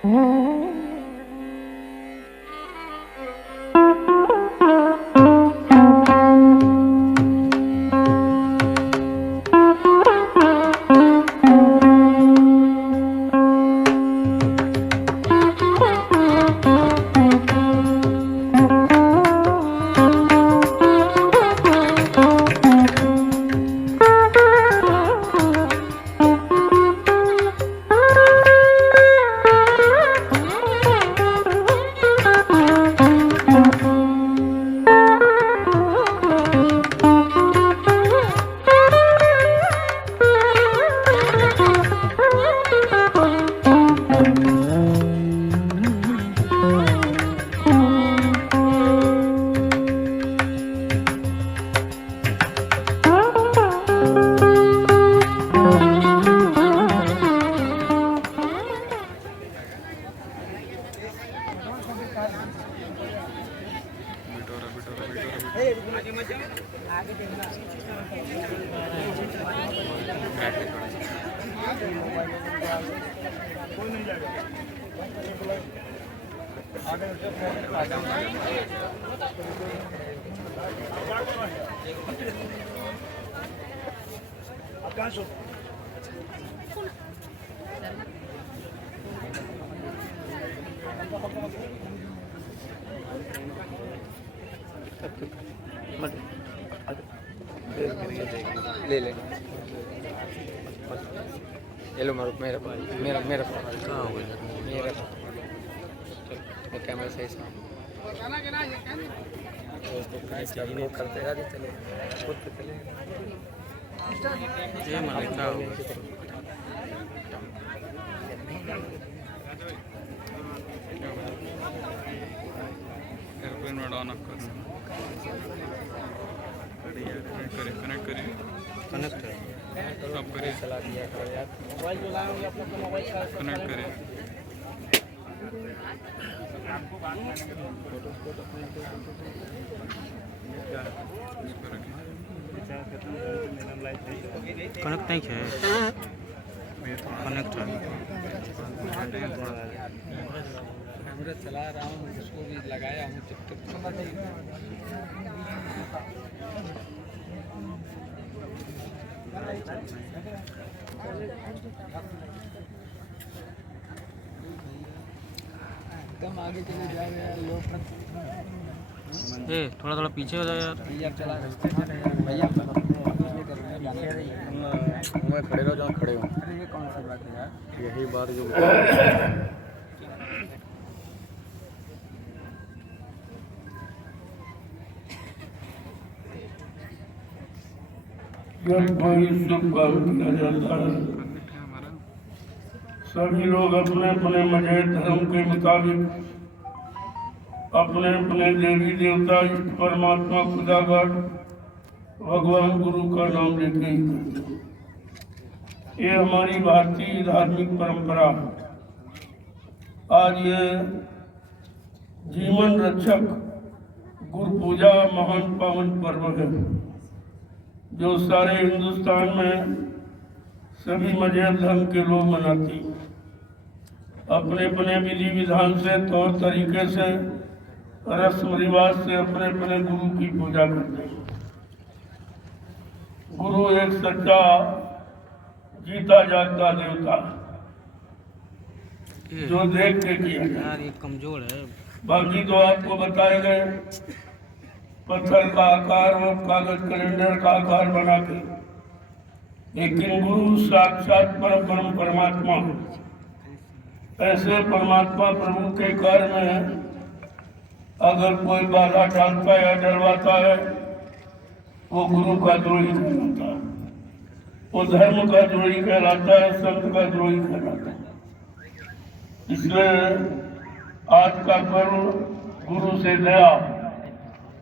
ले ले ये लो मेरा मेरा मेरा मेरा कहाँ हो गया मेरा कैमरा सही से करते रहते चले खुद पे चले ये माने क्या हो एयरप्लेन में डाउन कर कनेक्ट करिए कनेक्ट है अब करिए चला दिया करो यार मोबाइल जो लाए होंगे अपना मोबाइल का कनेक्ट करिए कनेक्ट नहीं है कनेक्ट है कैमरा चला रहा हूँ उसको भी लगाया हूँ टिकटॉक एकदम आगे चले जा रहे हैं लोग थोड़ा थोड़ा पीछे हो जाए यार भैया चला भैया मैं खड़े रहो जहाँ खड़े हो ये कौन सी बात है यार यही बात जो जब कोई शुभ काम किया जाता है सभी लोग अपने अपने मजहब धर्म के मुताबिक अपने अपने देवी देवता परमात्मा खुदागर भगवान गुरु का नाम लेते हैं। ये हमारी भारतीय धार्मिक परंपरा आज ये जीवन रक्षक गुरु पूजा महान पावन पर्व है जो सारे हिंदुस्तान में सभी मजहब धर्म के लोग मनाती अपने अपने विधि विधान से तौर तरीके से रस्म रिवाज से अपने अपने गुरु की पूजा करते हैं। गुरु एक सच्चा जीता जागता देवता जो देख के किया यार ये कमजोर है बाकी तो आपको बताए गए पत्थर का आकार और कागज कैलेंडर का आकार बना के लेकिन गुरु साक्षात परम परमात्मा ऐसे परमात्मा प्रभु के कार्य में अगर कोई बाधा डालता है या डरवाता है वो गुरु का द्रोही कहलाता है वो धर्म का द्रोही कहलाता है संत का द्रोही कहलाता है। इसलिए आज का पर्व गुरु से दया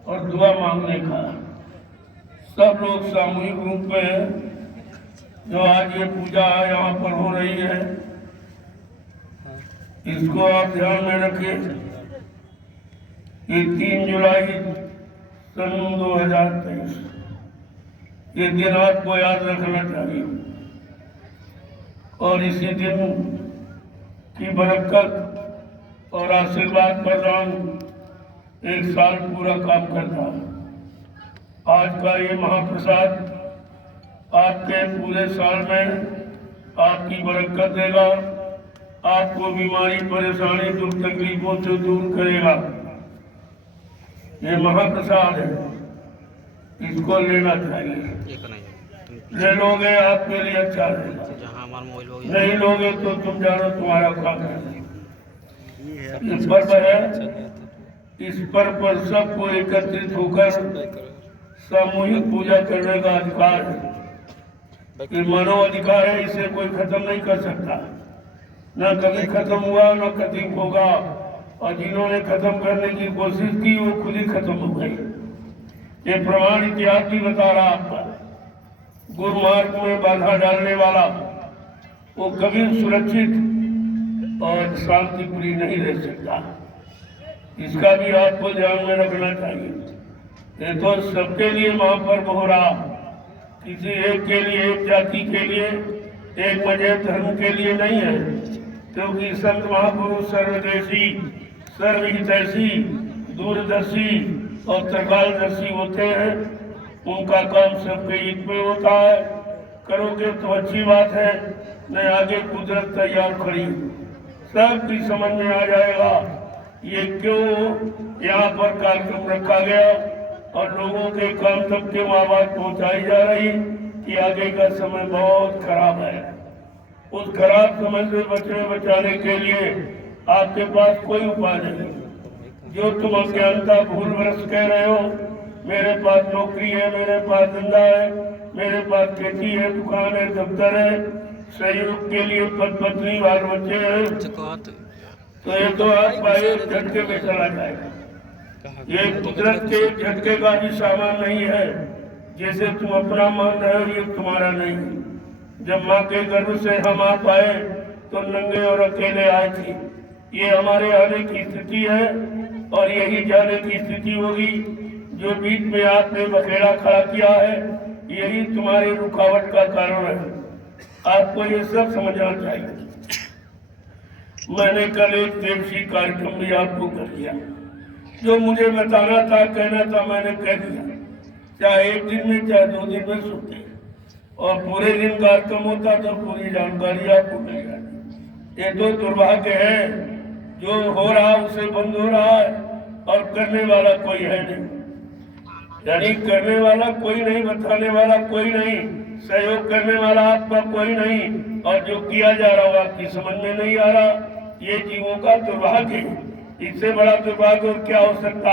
और दुआ मांगने का सब लोग सामूहिक रूप में जो आज ये पूजा यहाँ पर हो रही है इसको आप ध्यान में रखिए। ये 3 जुलाई सन 2023 ये दिन आपको याद रखना चाहिए और इसी दिन की बरकत और आशीर्वाद प्रदान एक साल पूरा काम करता है। आज का ये महाप्रसाद आपके पूरे साल में आपकी बरकत देगा, आपको बीमारी परेशानी दुख तकलीफों से दूर करेगा। ये महाप्रसाद है, इसको लेना चाहिए। ले लोगे आपके लिए अच्छा रहेगा, नहीं लोगे तो तुम जानो तुम्हारा काम है। इस पर्व है, इस पर्व पर सबको एकत्रित होकर सामूहिक पूजा करने का अधिकार है। ये मानव अधिकार है, इसे कोई खत्म नहीं कर सकता, न कभी खत्म हुआ न कभी होगा। और जिन्होंने खत्म करने की कोशिश की वो खुद ही खत्म हो गई। ये प्रमाण इतिहास भी बता रहा आपका। गुरु मार्ग में बाधा डालने वाला वो कभी सुरक्षित और शांतिपूरी नहीं रह सकता। इसका भी आपको ध्यान में रखना चाहिए। ये तो सबके लिए महापर्व हो रहा, किसी एक के लिए, एक जाति के लिए, एक मजहब धर्म के लिए नहीं है, क्योंकि संत महापुरुष सर्वदेशी सर्वहितैषी दूरदर्शी और त्रिकालदर्शी होते हैं। उनका काम सबके हित में होता है। करोगे तो अच्छी बात है, नहीं आगे कुदरत तैयार खड़ी, सबकी समझ में आ जाएगा ये क्यों यहाँ पर कार्यक्रम रखा गया और लोगों के काम तक क्यों आवाज पहुँचाई जा रही कि आगे का समय बहुत खराब है। उस खराब समय से बचाने के लिए आपके पास कोई उपाय नहीं। जो तुम अज्ञानता भूल भ्रष्ट कह रहे हो, मेरे पास नौकरी है, मेरे पास धंधा है, मेरे पास खेती है, दुकान है, दफ्तर है, सहयोग के लिए पद पत्नी बाल बच्चे हैं, तो ये तो आपका एक झटके में चला जाएगा। ये कुदरत के झटके का भी सामान नहीं है। जैसे तुम अपना मान रहे हो, ये तुम्हारा नहीं। जब माँ के गर्भ से हम आप आए तो नंगे और अकेले आए थे। ये हमारे आने की स्थिति है और यही जाने की स्थिति होगी। जो बीच में आपने बखेड़ा खड़ा किया है, यही तुम्हारी रुकावट का कारण है। आपको ये सब समझना चाहिए। मैंने कल एक देवसी कार्यक्रम भी आपको कर दिया। जो मुझे बताना था, कहना था, मैंने कह दिया। चाहे एक दिन में चाहे 2 दिन में सुनते, और पूरे दिन कार्यक्रम होता तो पूरी जानकारी आपको मिल जाती। ये तो दुर्भाग्य है, जो हो रहा उसे बंद हो रहा है और करने वाला कोई है नहीं। यानी करने वाला कोई नहीं, बताने वाला कोई नहीं, सहयोग करने वाला आपका कोई नहीं, और जो किया जा रहा है आपकी समझ में नहीं आ रहा। ये जीवों का दुर्भाग्य है। इससे बड़ा दुर्भाग्य और क्या हो सकता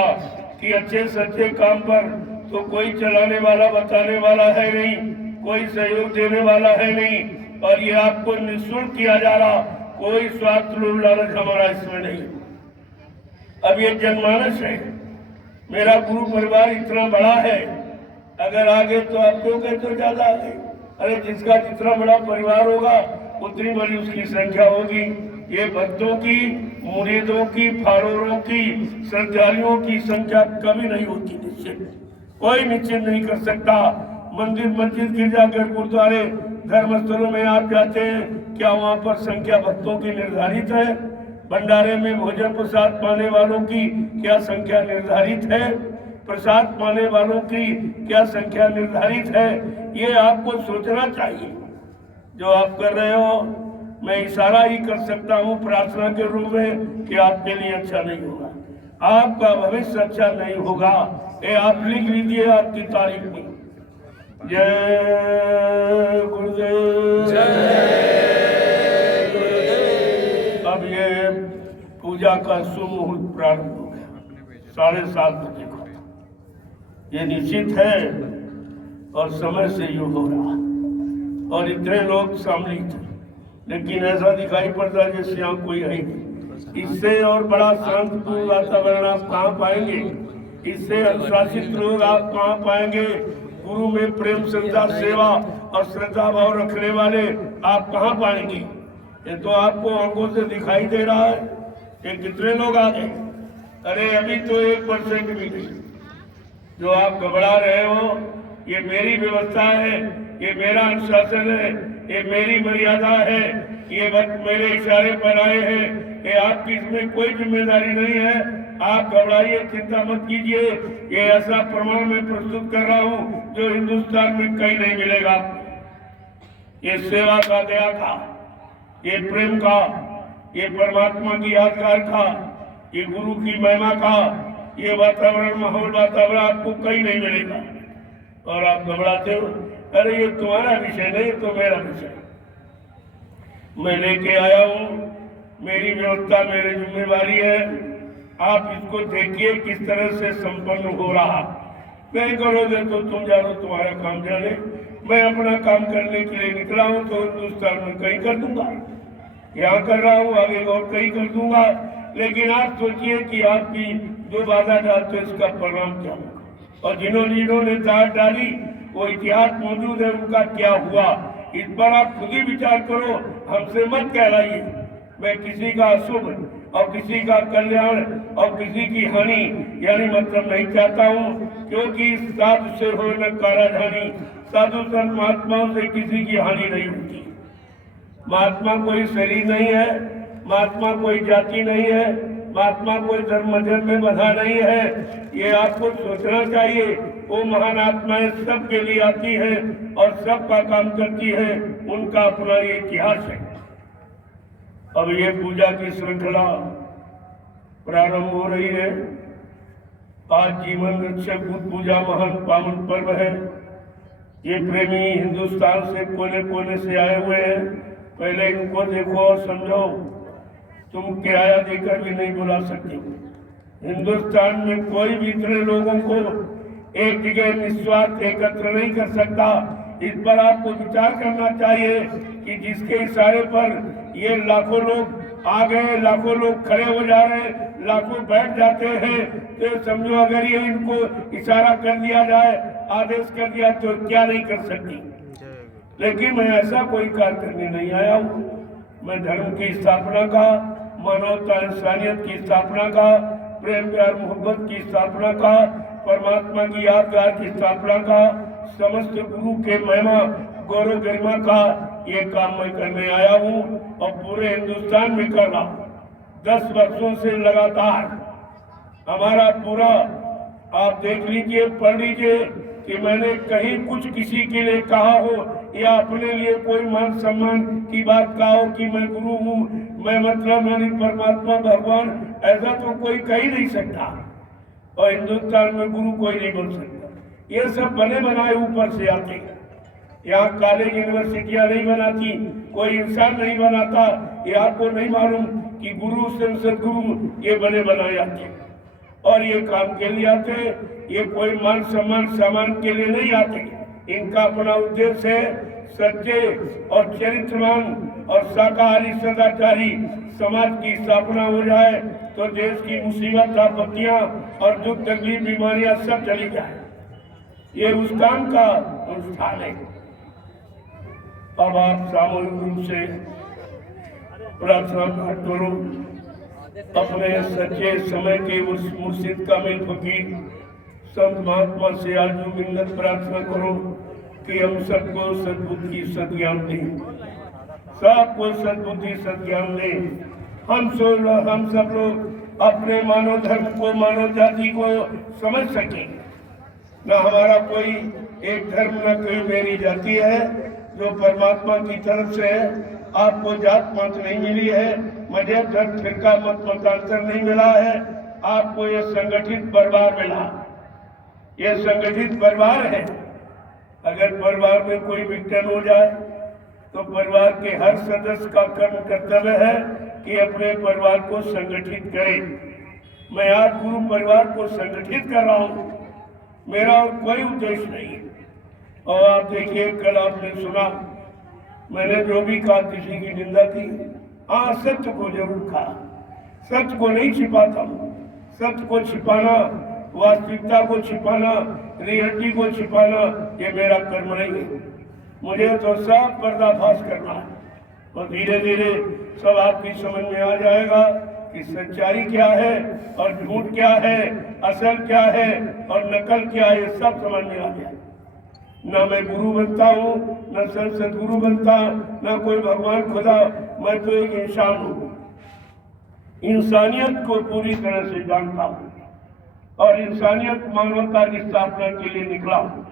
कि अच्छे सच्चे काम पर तो कोई चलाने वाला बताने वाला है नहीं, कोई सहयोग देने वाला है नहीं, और ये आपको निःशुल्क किया जा रहा। कोई स्वार्थ लोभ लालच हमारा इसमें नहीं। अब ये जनमानस है। मेरा गुरु परिवार इतना बड़ा है, अगर आगे तो आप क्यों कहते हो ज्यादा आगे? अरे जिसका जितना बड़ा परिवार होगा उतनी बड़ी उसकी संख्या होगी। ये भक्तों की, मुरीदों की, फॉलोअरों की, श्रद्धालुओं की संख्या कभी नहीं होती निश्चित। कोई निश्चित नहीं कर सकता। मंदिर मस्जिद गिरजाघर गुरुद्वारे धर्मस्थलों में आप जाते हैं, क्या वहाँ पर संख्या भक्तों की निर्धारित है? भंडारे में भोजन प्रसाद पाने वालों की क्या संख्या निर्धारित है? प्रसाद पाने वालों की क्या संख्या निर्धारित है? ये आपको सोचना चाहिए। जो आप कर रहे हो, मैं इशारा ही कर सकता हूँ प्रार्थना के रूप में कि आपके लिए अच्छा नहीं होगा, आपका भविष्य अच्छा नहीं होगा। ये आप लिख लीजिए आपकी तारीख में। जय गुरुदेव, जय गुरुदेव। अब ये पूजा का शुभ मुहूर्त प्रारंभ हो गया 7:30 बजे को। ये निश्चित है और समय से योग हो रहा, और इतने लोग सम्मिलित थे, लेकिन ऐसा दिखाई पड़ता जैसे यहाँ कोई है नहीं। इससे और बड़ा शांतिपूर्ण वातावरण आप कहाँ पाएंगे? इससे अनुशासित लोग आप कहाँ पाएंगे? गुरु में प्रेम, श्रद्धा, सेवा और श्रद्धा भाव रखने वाले आप कहाँ पाएंगे? ये तो आपको आंखों से दिखाई दे रहा है कि कितने लोग आ गए। अरे अभी तो 1% भी नहीं। जो आप घबरा रहे हो, ये मेरी व्यवस्था है, ये मेरा अनुशासन है, ये मेरी मर्यादा है, ये वक्त मेरे इशारे पर आए हैं कि आपकी इसमें कोई जिम्मेदारी नहीं है। आप घबराइए, चिंता मत कीजिए। ये ऐसा प्रमाण मैं प्रस्तुत कर रहा हूँ जो हिंदुस्तान में कहीं नहीं मिलेगा। ये सेवा का, दया का, ये प्रेम का, ये परमात्मा की यादगार का, ये गुरु की महिमा का, ये वातावरण, माहौल वातावरण आपको कहीं नहीं मिलेगा। और आप घबराते हो, अरे ये तुम्हारा विषय नहीं, तो मेरा विषय मैं लेके आया हूँ। मेरी व्यवस्था, मेरी जिम्मेवारी है। आप इसको देखिए किस तरह से संपन्न हो रहा। नहीं करोगे तो तुम जानो, तुम्हारा काम जाने। मैं अपना काम करने के लिए निकला हूँ तो हिंदुस्तान में कहीं कर दूंगा, यहाँ कर रहा हूँ, आगे और कहीं कर दूंगा। लेकिन आप सोचिए कि आपकी जो बाधा डालते इसका परिणाम क्या होगा। और जिन्होंने दाद डाली वो इतिहास मौजूद है, उनका क्या हुआ, इस पर आप खुद ही विचार करो। हमसे मत कहलाइए। मैं किसी का अशुभ और किसी का कल्याण और किसी की हानि यानी मतलब नहीं चाहता हूँ, क्योंकि साधु से हो न काराधानी। साधु संत महात्माओं से किसी की हानि नहीं होती। महात्मा कोई शरीर नहीं है, महात्मा कोई जाति नहीं है, महात्मा कोई धर्म मजहब में बंधा नहीं है। ये आपको सोचना चाहिए। वो महान आत्माएं सबके लिए आती है और सबका काम करती है, उनका अपना ये इतिहास है। अब ये पूजा की श्रृंखला प्रारंभ हो रही है। आज जीवन रक्षक बुद्ध पूजा महान पावन पर्व है। ये प्रेमी हिंदुस्तान से कोने कोने से आए हुए हैं। पहले इनको देखो और समझो। तुम किराया देकर भी नहीं बुला सकते। हिंदुस्तान में कोई भी इतने लोगों को एक जगह निस्वार्थ एकत्र नहीं कर सकता। इस पर आपको विचार करना चाहिए कि जिसके इशारे पर ये लाखों लोग आ गए, लाखों लोग खड़े हो जा रहे हैं, लाखों बैठ जाते हैं, तो समझो अगर ये इनको इशारा कर दिया जाए, आदेश कर दिया, तो क्या नहीं कर सकती। लेकिन मैं ऐसा कोई कार्य करने नहीं आया हूँ। मैं धर्म की स्थापना का, मानवता इंसानियत की स्थापना का, प्रेम प्यार मोहब्बत की स्थापना का, परमात्मा की यादगार की स्थापना का, समस्त गुरु के महिमा गौरव गरिमा का ये काम मैं करने आया हूँ और पूरे हिंदुस्तान में कर रहा हूँ। 10 वर्षों से लगातार हमारा पूरा, आप देख लीजिए, पढ़ लीजिए कि मैंने कहीं कुछ किसी के लिए कहा हो या अपने लिए कोई मान सम्मान की बात कहा हो कि मैं गुरु हूँ, मैं मतलब मेरी परमात्मा भगवान, ऐसा तो कोई कह ही नहीं सकता। और हिंदुस्तान में गुरु कोई नहीं बन सकता। ये सब बने बनाए ऊपर से आते हैं। यहाँ कॉलेज यूनिवर्सिटियाँ नहीं बनाती, कोई इंसान नहीं बनाता। ये आपको नहीं मालूम कि गुरु संसद गुरु ये बने बनाए आते हैं और ये काम के लिए आते हैं। ये कोई मान सम्मान सामान के लिए नहीं आते। इनका अपना उद्देश्य है सच्चे और चरित्रवान और शाकाहारी सदाचारी समाज की स्थापना हो जाए तो देश की मुसीबत, आपत्तियां और दुख तकलीफ बीमारियां सब चली जाए। ये उस काम का अनुष्ठान है। अब आप सामूहिक रूप से प्रार्थना पाठ करो। अपने सच्चे समय के उस मुर्शिद कामिल फकीर संत महात्मा से आरजू मिन्नत प्रार्थना करो कि हम सबको सद्बुद्धि सद्ज्ञान दें, सबको सद्बुद्धि सद्ज्ञान दें। हम सब लोग अपने मानव धर्म को, मानव जाति को समझ सकें। न हमारा कोई एक धर्म, न कोई मेरी जाति है, जो परमात्मा की तरफ से है। आपको जात मत नहीं मिली है, मजहब धर्म फिरका मत मतांतर नहीं मिला है। आपको यह संगठित परिवार मिला, यह संगठित परिवार है। अगर परिवार में कोई विघटन हो जाए तो परिवार के हर सदस्य का कर्म कर्तव्य है कि अपने परिवार को संगठित करे। मैं आज गुरु परिवार को संगठित कर रहा हूँ, मेरा और कोई उद्देश्य नहीं है। और आप देखिए, कल आपने सुना मैंने जो भी कहा, किसी की निंदा की। हाँ, सत्य को जरूर कहा, सत्य को नहीं छिपाता हूँ। सत्य को छिपाना, वास्तविकता को छिपाना, रियलिटी को छिपाना, ये मेरा कर्म नहीं है। मुझे तो सब पर्दाफाश करना है और धीरे धीरे सब आपकी समझ में आ जाएगा कि सच्चाई क्या है और झूठ क्या है, असल क्या है और नकल क्या है, सब समझ में आ जाएगा। न मैं गुरु बनता हूँ, न सदगुरु बनता, न कोई भगवान खुदा। मैं तो एक इंसान हूँ, इंसानियत को पूरी तरह से जानता हूँ और इंसानियत मानवता की स्थापना के लिए निकला हूँ।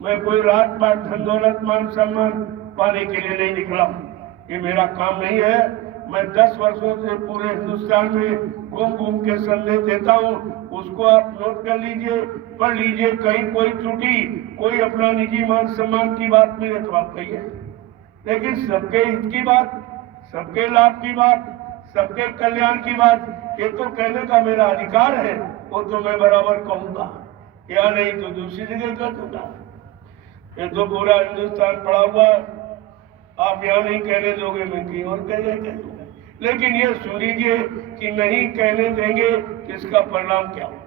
मैं कोई रात पात धन दौलत मान सम्मान पाने के लिए नहीं निकला हूँ, ये मेरा काम नहीं है। मैं 10 वर्षों से पूरे हिंदुस्तान में घूम घूम के संदेश देता हूँ, उसको आप नोट कर लीजिए, पढ़ लीजिए। कहीं कोई त्रुटि, कोई अपना निजी मान सम्मान की बात मिले तो आप कहिए, लेकिन सबके हित की बात, सबके लाभ की बात, सबके कल्याण की बात, ये तो कहने का मेरा अधिकार है। वो तो मैं बराबर कहूँगा, या नहीं तो दूसरी जगह कर दूंगा। ये तो पूरा हिंदुस्तान पड़ा हुआ, आप यहाँ नहीं कहने दोगे, मैं कहीं और कह दूंगा। लेकिन ये सुन लीजिए कि नहीं कहने देंगे इसका परिणाम क्या हो।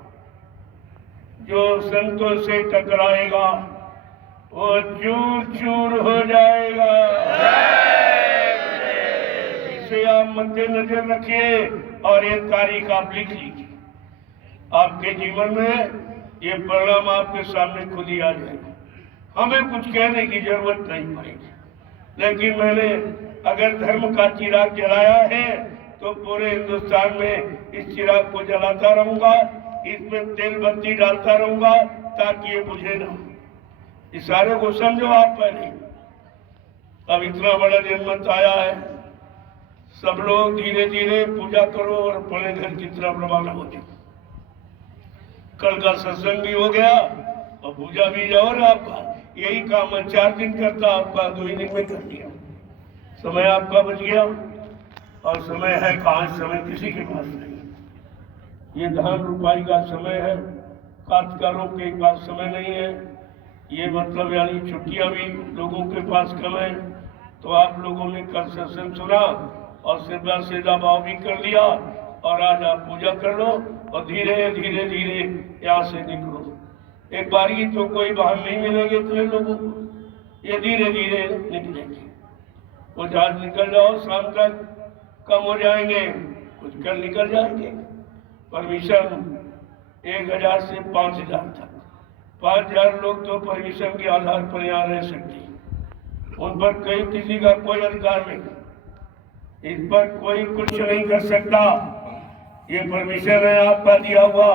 जो संतों से टकराएगा वो चूर चूर हो जाएगा। इसे आप मद्देनजर रखिए और ये तारीख आप लिख लीजिए। आपके जीवन में ये परिणाम आपके सामने खुद ही आ जाएगा। हमें कुछ कहने की जरूरत नहीं पड़ेगी। लेकिन मैंने अगर धर्म का चिराग जलाया है तो पूरे हिंदुस्तान में इस चिराग को जलाता रहूंगा, इसमें तेल बत्ती डालता रहूंगा ताकि ये बुझे ना। इशारे को समझो आप पहले। अब इतना बड़ा जनमत आया है, सब लोग धीरे धीरे पूजा करो और अपने घर की तरफ रवाना हो जाओ। कल का सत्संग भी हो गया और पूजा भी जाओ। और आपका यही काम मैं 4 दिन करता, आपका 2 ही दिन में कर दिया। समय आपका बच गया और समय है कहाँ, समय किसी के पास नहीं। ये धान रुपाई का समय है, काश्तकारों के पास समय नहीं है। ये मतलब यानी छुट्टियां भी लोगों के पास कम है। तो आप लोगों ने कल सत्संग सुना और सीधा भाव भी कर लिया और आज आप पूजा कर लो और धीरे धीरे धीरे यहाँ से निकलो। एक बारी तो कोई बाहर नहीं मिलेंगे इतने लोगों को, ये धीरे धीरे निकलेंगे। कुछ आज निकल जाओ, शाम तक कम हो जाएंगे, कुछ कल निकल जाएंगे। परमिशन 1000 से 5000 तक, 5000 लोग तो परमिशन के आधार पर यहाँ रह सकते हैं। उन पर कहीं किसी का कोई अधिकार नहीं, इस पर कोई कुछ नहीं कर सकता। ये परमिशन है आपका दिया हुआ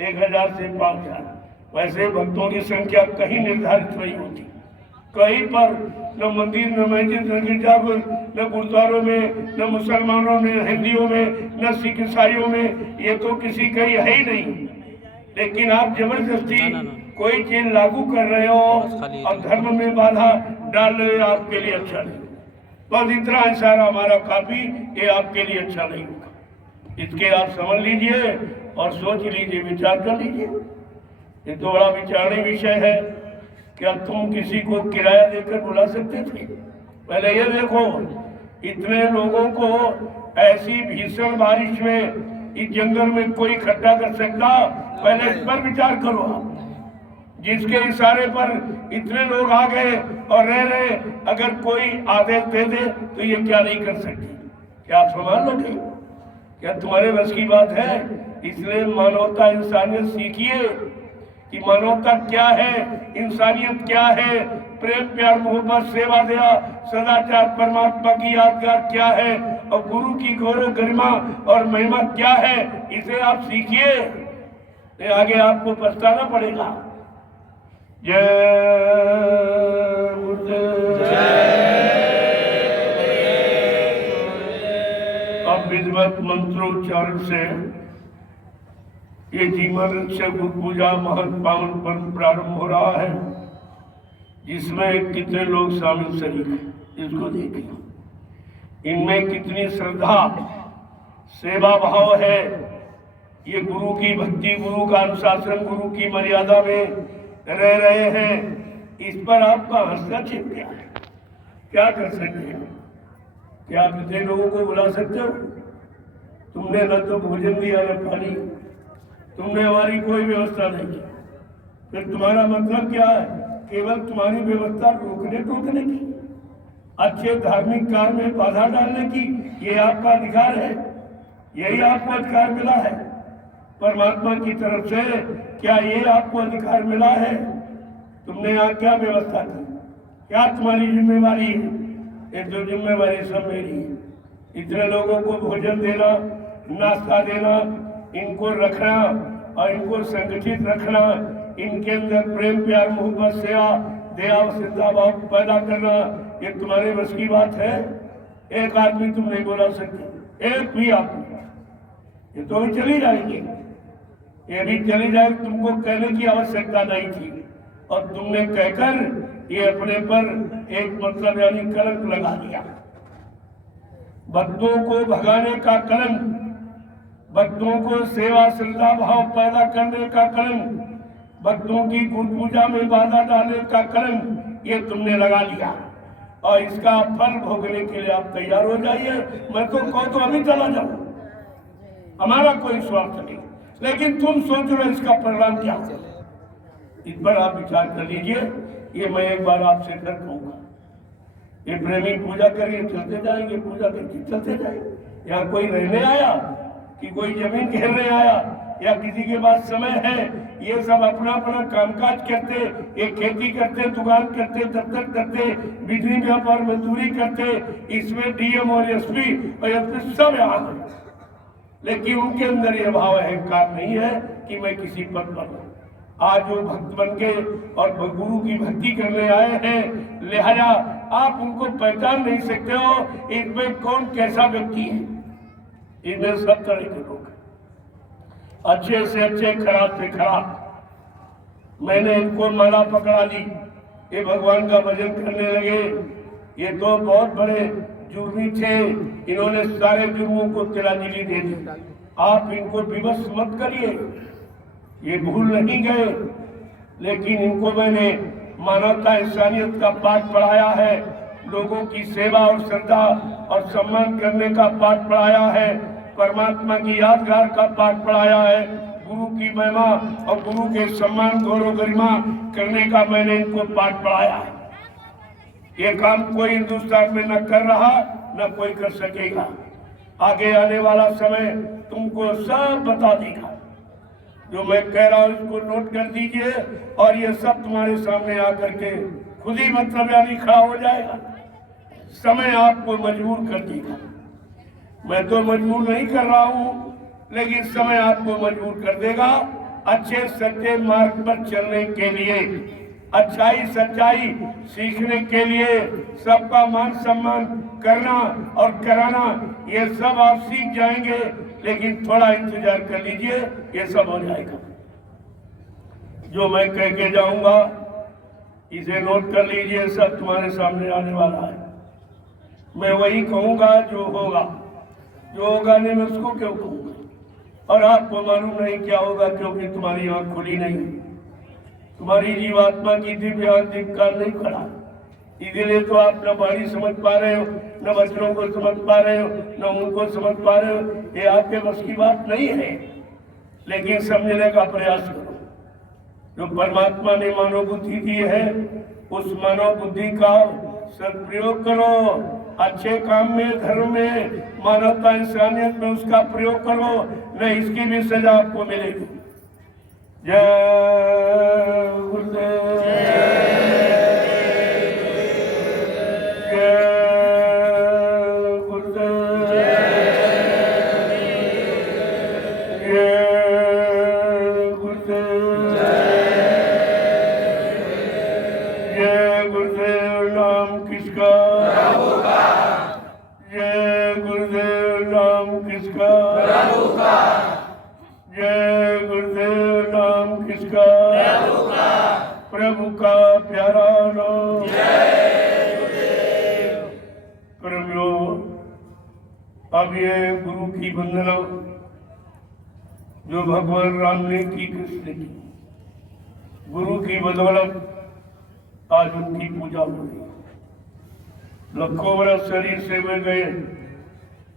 1000 से 5000। वैसे भक्तों की संख्या कहीं निर्धारित नहीं होती, कहीं पर न मंदिर, न मस्जिद, न गिरजाघर, न गुरुद्वारों में, न मुसलमानों में, हिंदियों में, न सिख ईसाइयों में, ये तो किसी का है ही नहीं। लेकिन आप जबरदस्ती कोई चीज लागू कर रहे हो और धर्म में बाधा डाल रहे हो, आपके लिए अच्छा नहीं। बस इतना इशारा हमारा काफी, ये आपके लिए अच्छा नहीं होगा। इसके आप समझ लीजिए और सोच लीजिए, विचार कर लीजिए। ये तो बड़ा विचारणीय विषय है। क्या तुम किसी को किराया देकर बुला सकते थे? पहले ये देखो, इतने लोगों को ऐसी भीषण बारिश में इस जंगल में कोई इकट्ठा कर सकता? पहले इस पर विचार करो आप। जिसके इशारे पर इतने लोग आ गए और रह रहे, अगर कोई आदेश दे दे तो ये क्या नहीं कर सकते? क्या आप संभाल लोगे? क्या तुम्हारे बस की बात है? इसलिए मानवता, इंसानियत सीखिए कि मानवता क्या है, इंसानियत क्या है, प्रेम प्यार मोहब्बत सेवा दया सदाचार परमात्मा की यादगार क्या है और गुरु की गौरव गरिमा और महिमा क्या है, इसे आप सीखिए। तो आगे आपको पछताना पड़ेगा। जय गुरुदेव। अब विधिवत मंत्रोच्चारण से ये जीवन रक्षक गुरु पूजा महत पावन पर्व प्रारंभ हो रहा है, जिसमें कितने लोग शामिल शरीक हैं इसको देखिए। इनमें कितनी श्रद्धा सेवा भाव है। ये गुरु की भक्ति, गुरु का अनुशासन, गुरु की मर्यादा में रह रहे हैं। इस पर आपका हस्तक्षेप क्या है? क्या कर सकते हैं? क्या आप इतने लोगों को बुला सकते हो? तुमने न तो भोजन दिया न पानी, तुमने हमारी कोई व्यवस्था नहीं की, फिर तुम्हारा मतलब क्या है? केवल तुम्हारी व्यवस्था रोकने टोकने की, अच्छे धार्मिक कार्य में बाधा डालने की, ये आपका अधिकार है? यही आपको अधिकार मिला है परमात्मा की तरफ से? क्या ये आपको अधिकार मिला है तुमने यहाँ क्या व्यवस्था की, क्या तुम्हारी जिम्मेवारी है? ये जो जिम्मेवारी सब मेरी है। इतने लोगों को भोजन देना, नाश्ता देना, इनको रखना और इनको संगठित रखना, इनके अंदर प्रेम प्यार मोहब्बत सेवा दया श्रद्धा भाव पैदा करना, ये तुम्हारे बस की बात है? एक आदमी तुम नहीं बोला सकते, एक भी आदमी। ये तो भी चली जाएंगे, ये भी चली जाए, तुमको कहने की आवश्यकता नहीं थी और तुमने कहकर ये अपने पर एक मतलब यानी कलंक लगा दिया। भक्तों को भगाने का कलंक, भक्तों को सेवा श्रद्धा भाव पैदा करने का कलंक, भक्तों की गुरु पूजा में बाधा डालने का कलंक ये तुमने लगा लिया और इसका फल भोगने के लिए आप तैयार हो जाइए। मैं तो कहूँ तो अभी चला जाऊं, हमारा कोई स्वार्थ नहीं, लेकिन तुम सोच रहे इसका परिणाम क्या हो, इस पर आप विचार कर लीजिए। ये मैं एक बार आपसे कर कहूँगा, ये प्रेमी पूजा करिए चलते जाएंगे, पूजा करके चलते जाएंगे। यहाँ कोई रहने आया कि कोई जमीन घेरने आया या किसी के पास समय है, ये सब अपना अपना कामकाज करते, ये खेती करते, दुकान करते, दफ्तर करते, बिजली व्यापार मजदूरी करते, इसमें डीएम और एसपी और एसपी सब यहाँ है, लेकिन उनके अंदर ये भाव अहंकार नहीं है कि मैं किसी पद पर हूँ। आज वो भक्त बन के और गुरु की भक्ति करने आए हैं, लिहाजा आप उनको पहचान नहीं सकते हो इसमें कौन कैसा व्यक्ति है। इनमें सब तरह के लोग, अच्छे से अच्छे, खराब से खराब। मैंने इनको माला पकड़ा ली, ये भगवान का भजन करने लगे। ये तो बहुत बड़े जुर्मी थे, इन्होंने सारे जुर्मों को तिलांजलि दे दी। आप इनको विवश मत करिए, ये भूल नहीं गए, लेकिन इनको मैंने मानवता इंसानियत का पाठ पढ़ाया है, लोगों की सेवा और श्रद्धा और सम्मान करने का पाठ पढ़ाया है, परमात्मा की यादगार का पाठ पढ़ाया है, गुरु की महिमा और गुरु के सम्मान गौरव गरिमा करने का मैंने इनको पाठ पढ़ाया है। ये काम कोई हिंदुस्तान में न कर रहा, न कोई कर सकेगा। आगे आने वाला समय तुमको सब बता देगा। जो मैं कह रहा हूँ इसको नोट कर दीजिए और ये सब तुम्हारे सामने आकर के खुद ही मतलब यानी खड़ा हो जाएगा। समय आपको मजबूर कर देगा, मैं तो मजबूर नहीं कर रहा हूँ, लेकिन समय आपको मजबूर कर देगा अच्छे सच्चे मार्ग पर चलने के लिए, अच्छाई सच्चाई सीखने के लिए, सबका मान सम्मान करना और कराना, ये सब आप सीख जाएंगे। लेकिन थोड़ा इंतजार कर लीजिए, ये सब हो जाएगा। जो मैं कह के जाऊंगा इसे नोट कर लीजिए, सब तुम्हारे सामने आने वाला है। मैं वही कहूंगा जो होगा, जो होगा नहीं मैं उसको क्यों कहूंगा, और आपको मालूम नहीं क्या होगा क्योंकि तुम्हारी आंख खुली नहीं, तुम्हारी जीवात्मा की दिव्य आंख दिखकर नहीं खड़ा। इसीलिए तो आप न बाणी समझ पा रहे हो, न वचनों को समझ पा रहे हो, न उनको समझ पा रहे हो। ये आपके बस की बात नहीं है, लेकिन समझने का प्रयास करो। जो परमात्मा ने मानव बुद्धि दी है, उस मानव बुद्धि का सदप्रयोग करो, अच्छे काम में, धर्म में, मानवता इंसानियत में उसका प्रयोग करो, न इसकी भी सजा आपको मिलेगी। जय गुरुदेव, जय गुरुदेव, जय गुरुदेव, जय गुरुदेव। नाम किसका? जय गुरुदेव। नाम किसका? जय गुरुदेव। नाम किसका? प्रभु का प्यारा नाम। प्रेमियों, अब ये गुरु की वंदना जो भगवान राम ने की, कृष्ण की, गुरु की बदौलत आज उनकी पूजा हो रही। लाखों बरस शरीर से में गए,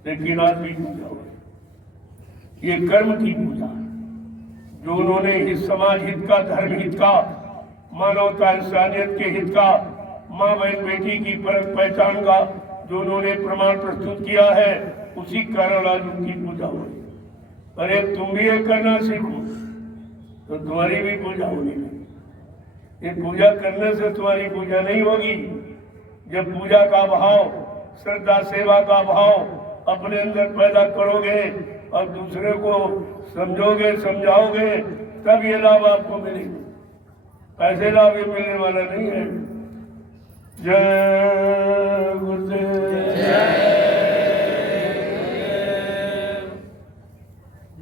लेकिन आज भी पूजा हो रही। ये कर्म की पूजा जो उन्होंने इस समाज हित का, धर्म हित का, मानवता इंसानियत के हित का, माँ बहन बेटी की परख पहचान का जो उन्होंने प्रमाण प्रस्तुत किया है, उसी कारण आज उनकी पूजा हो रही। अरे तुम भी ये करना सीखो तो तुम्हारी भी पूजा होगी। ये पूजा करने से तुम्हारी पूजा नहीं होगी। जब पूजा का भाव, श्रद्धा सेवा का भाव अपने अंदर पैदा करोगे और दूसरे को समझोगे, समझाओगे, तब ये लाभ आपको मिलेगा। ऐसे लाभ ये मिलने वाला नहीं है। जय गुरुदेव।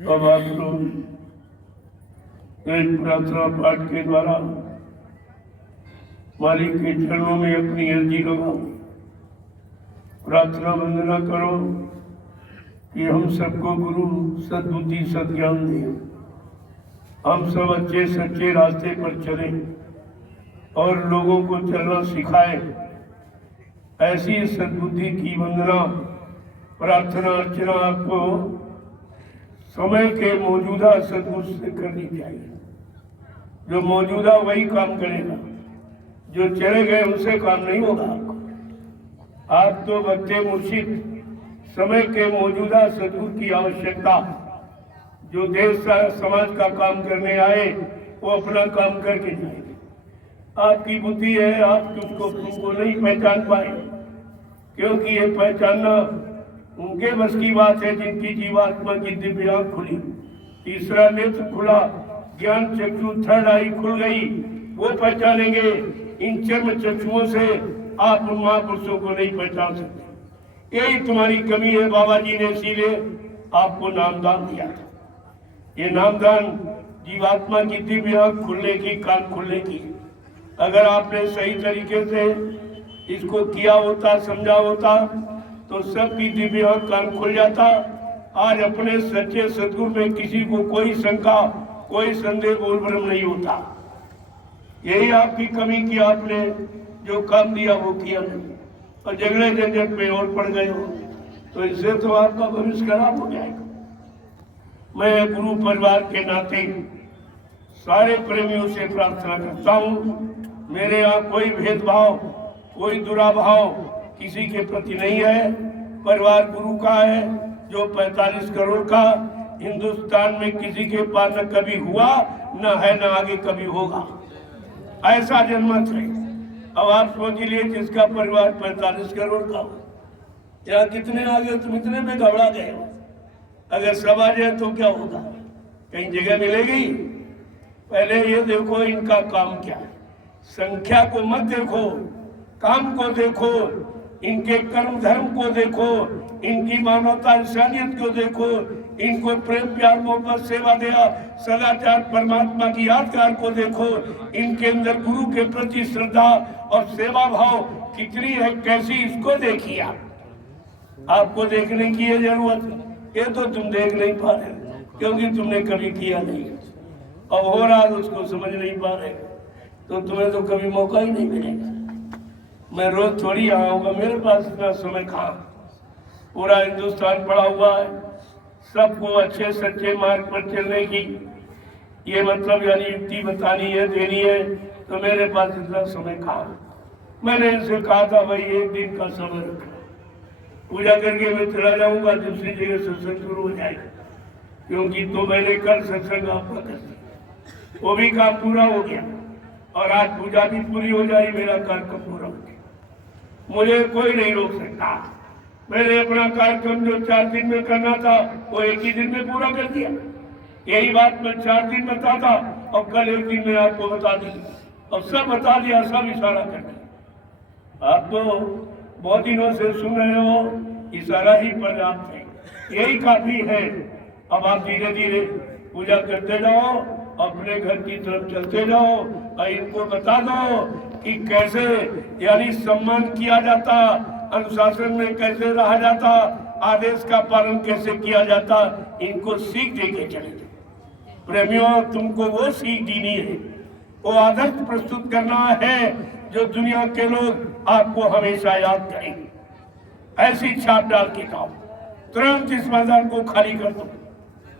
अब आप लोग एक प्रार्थना पाठ के द्वारा मालिक के चरणों में अपनी अर्जी लगाओ, प्रार्थना वंदना करो कि हम सबको गुरु सद्बुद्धि सद्ज्ञान दे, हम सब अच्छे सच्चे रास्ते पर चलें और लोगों को चलना सिखाए। ऐसी सद्बुद्धि की वंदना प्रार्थना अर्चना आपको समय के मौजूदा सद्गुरु से करनी चाहिए। जो मौजूदा वही काम करेगा, जो चले गए उनसे काम नहीं होगा। आप तो बच्चे मुर्शिद, समय के मौजूदा सद्गुरु की आवश्यकता, जो देश समाज का काम करने आए वो अपना काम करके जाएंगे। आपकी बुद्धि है, आप तुमको नहीं पहचान पाए, क्योंकि ये पहचानना उनके बस की बात है जिनकी जीवात्मा की दिव्य आंख खुली, तीसरा नेत्र खुला, ज्ञान चक्षु थर्ड आई खुल गई, वो पहचानेंगे। इन चर्म चक्षुओं से आप उन महापुरुषों को नहीं पहचान सकते। यही तुम्हारी कमी है। बाबा जी ने इसीलिए आपको नामदान दिया था। ये नामदान जीवात्मा की दिव्य आंख खुलने की, कान खुलने की। अगर आपने सही तरीके से इसको किया होता, समझा होता, तो सबकी दिव्य आंख कान खुल जाता। आज अपने सच्चे सद्गुरु में किसी को कोई शंका, कोई संदेह बोल भ्रम नहीं होता। यही आपकी कमी की, आपने जो काम दिया वो किया नहीं और झगड़े झंझट में और पड़ गए हो, तो इससे तो आपका भविष्य खराब हो जाएगा। मैं गुरु परिवार के नाते सारे प्रेमियों से प्रार्थना करता हूँ, मेरे यहाँ कोई भेदभाव, कोई दुराभाव किसी के प्रति नहीं है। परिवार गुरु का है, जो 45 करोड़ का हिंदुस्तान में किसी के पास न कभी हुआ, न है, न आगे कभी होगा। ऐसा जनमत है। अब आप सोच लिए जिसका परिवार 45 करोड़ का हो, या कितने आगे, तुम इतने में घबरा गए हो। अगर सब आ जाए तो क्या होगा, कहीं जगह मिलेगी? पहले ये देखो इनका काम क्या है। संख्या को मत देखो, काम को देखो, इनके कर्म धर्म को देखो, इनकी मानवता इंसानियत को देखो, इनको प्रेम प्यार मोहब्बत सेवा दया सदाचार परमात्मा की यादगार को देखो। इनके अंदर गुरु के प्रति श्रद्धा और सेवा भाव कितनी है, कैसी, इसको देखिए। आपको देखने की ये जरूरत है। ये तो तुम देख नहीं पा रहे क्योंकि तुमने कभी किया नहीं, और हो रहा उसको समझ नहीं पा रहे, तो तुम्हें तो कभी मौका ही नहीं मिलेगा। मैं रोज थोड़ी आऊंगा, मेरे पास इतना समय कहाँ। पूरा हिंदुस्तान पड़ा हुआ है, सबको अच्छे सच्चे मार्ग पर चलने की ये मतलब यानी युक्ति बतानी है, देनी है, तो मेरे पास इतना समय कहाँ। मैंने इनसे कहा था भाई एक दिन का समय रखा, पूजा करके मैं चला जाऊंगा, दूसरी जगह सत्संग शुरू हो जाएगा, क्योंकि तो मैंने कल सत्संग आपका कर दिया, वो भी काम पूरा हो गया और आज पूजा भी पूरी हो जाए, मेरा कार्यक्रम पूरा हो गया। मुझे कोई नहीं रोक सकता। मैंने अपना कार्यक्रम जो 4 दिन में करना था वो एक ही दिन में पूरा कर दिया। यही बात मैं 4 दिन बताता और कल एक दिन में आपको बता दी, और सब बता दिया, सब इशारा कर दिया। आप तो बहुत दिनों से सुन रहे हो, इशारा ही पर्याप्त है, यही काफी है। अब आप धीरे धीरे पूजा करते जाओ, अपने घर की तरफ चलते जाओ और इनको बता दो कि कैसे यानी सम्मान किया जाता, अनुशासन में कैसे रहा जाता, आदेश का पालन कैसे किया जाता, इनको सीख देके चले। प्रेमियों, तुमको वो सीख देनी है, वो आदर्श प्रस्तुत करना है जो दुनिया के लोग आपको हमेशा याद करेंगे। ऐसी छाप डाल के खाओ, तुरंत इस मैदान को खाली कर दो,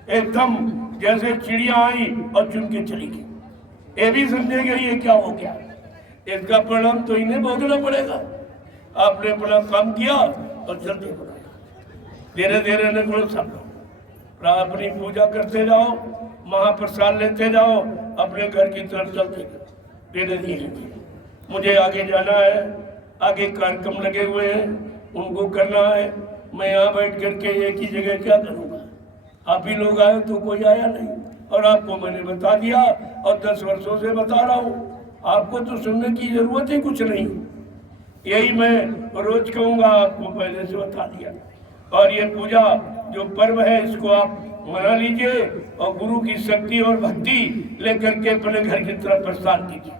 एकदम जैसे चिड़िया आई और चुन के चली गई। ये भी समझेंगे ये क्या हो गया, इसका परिणाम तो इन्हें भोगना पड़ेगा। आपने अपना काम किया और जल्दी बनाया, धीरे धीरे निकलो सब लोग, अपनी पूजा करते जाओ, महाप्रसाद लेते जाओ, अपने घर की तरफ चलते जाओ। धीरे धीरे मुझे आगे जाना है, आगे कार्यक्रम लगे हुए हैं, उनको करना है। मैं यहाँ बैठ करके एक ही जगह क्या करूँगा? आप ही लोग आए तो कोई आया नहीं, और आपको मैंने बता दिया और 10 वर्षों से बता रहा हूँ। आपको तो सुनने की जरूरत ही कुछ नहीं। यही मैं रोज कहूँगा, आपको पहले से बता दिया। और ये पूजा जो पर्व है इसको आप मना लीजिए और गुरु की शक्ति और भक्ति लेकर के अपने घर की तरफ प्रस्थान कीजिए।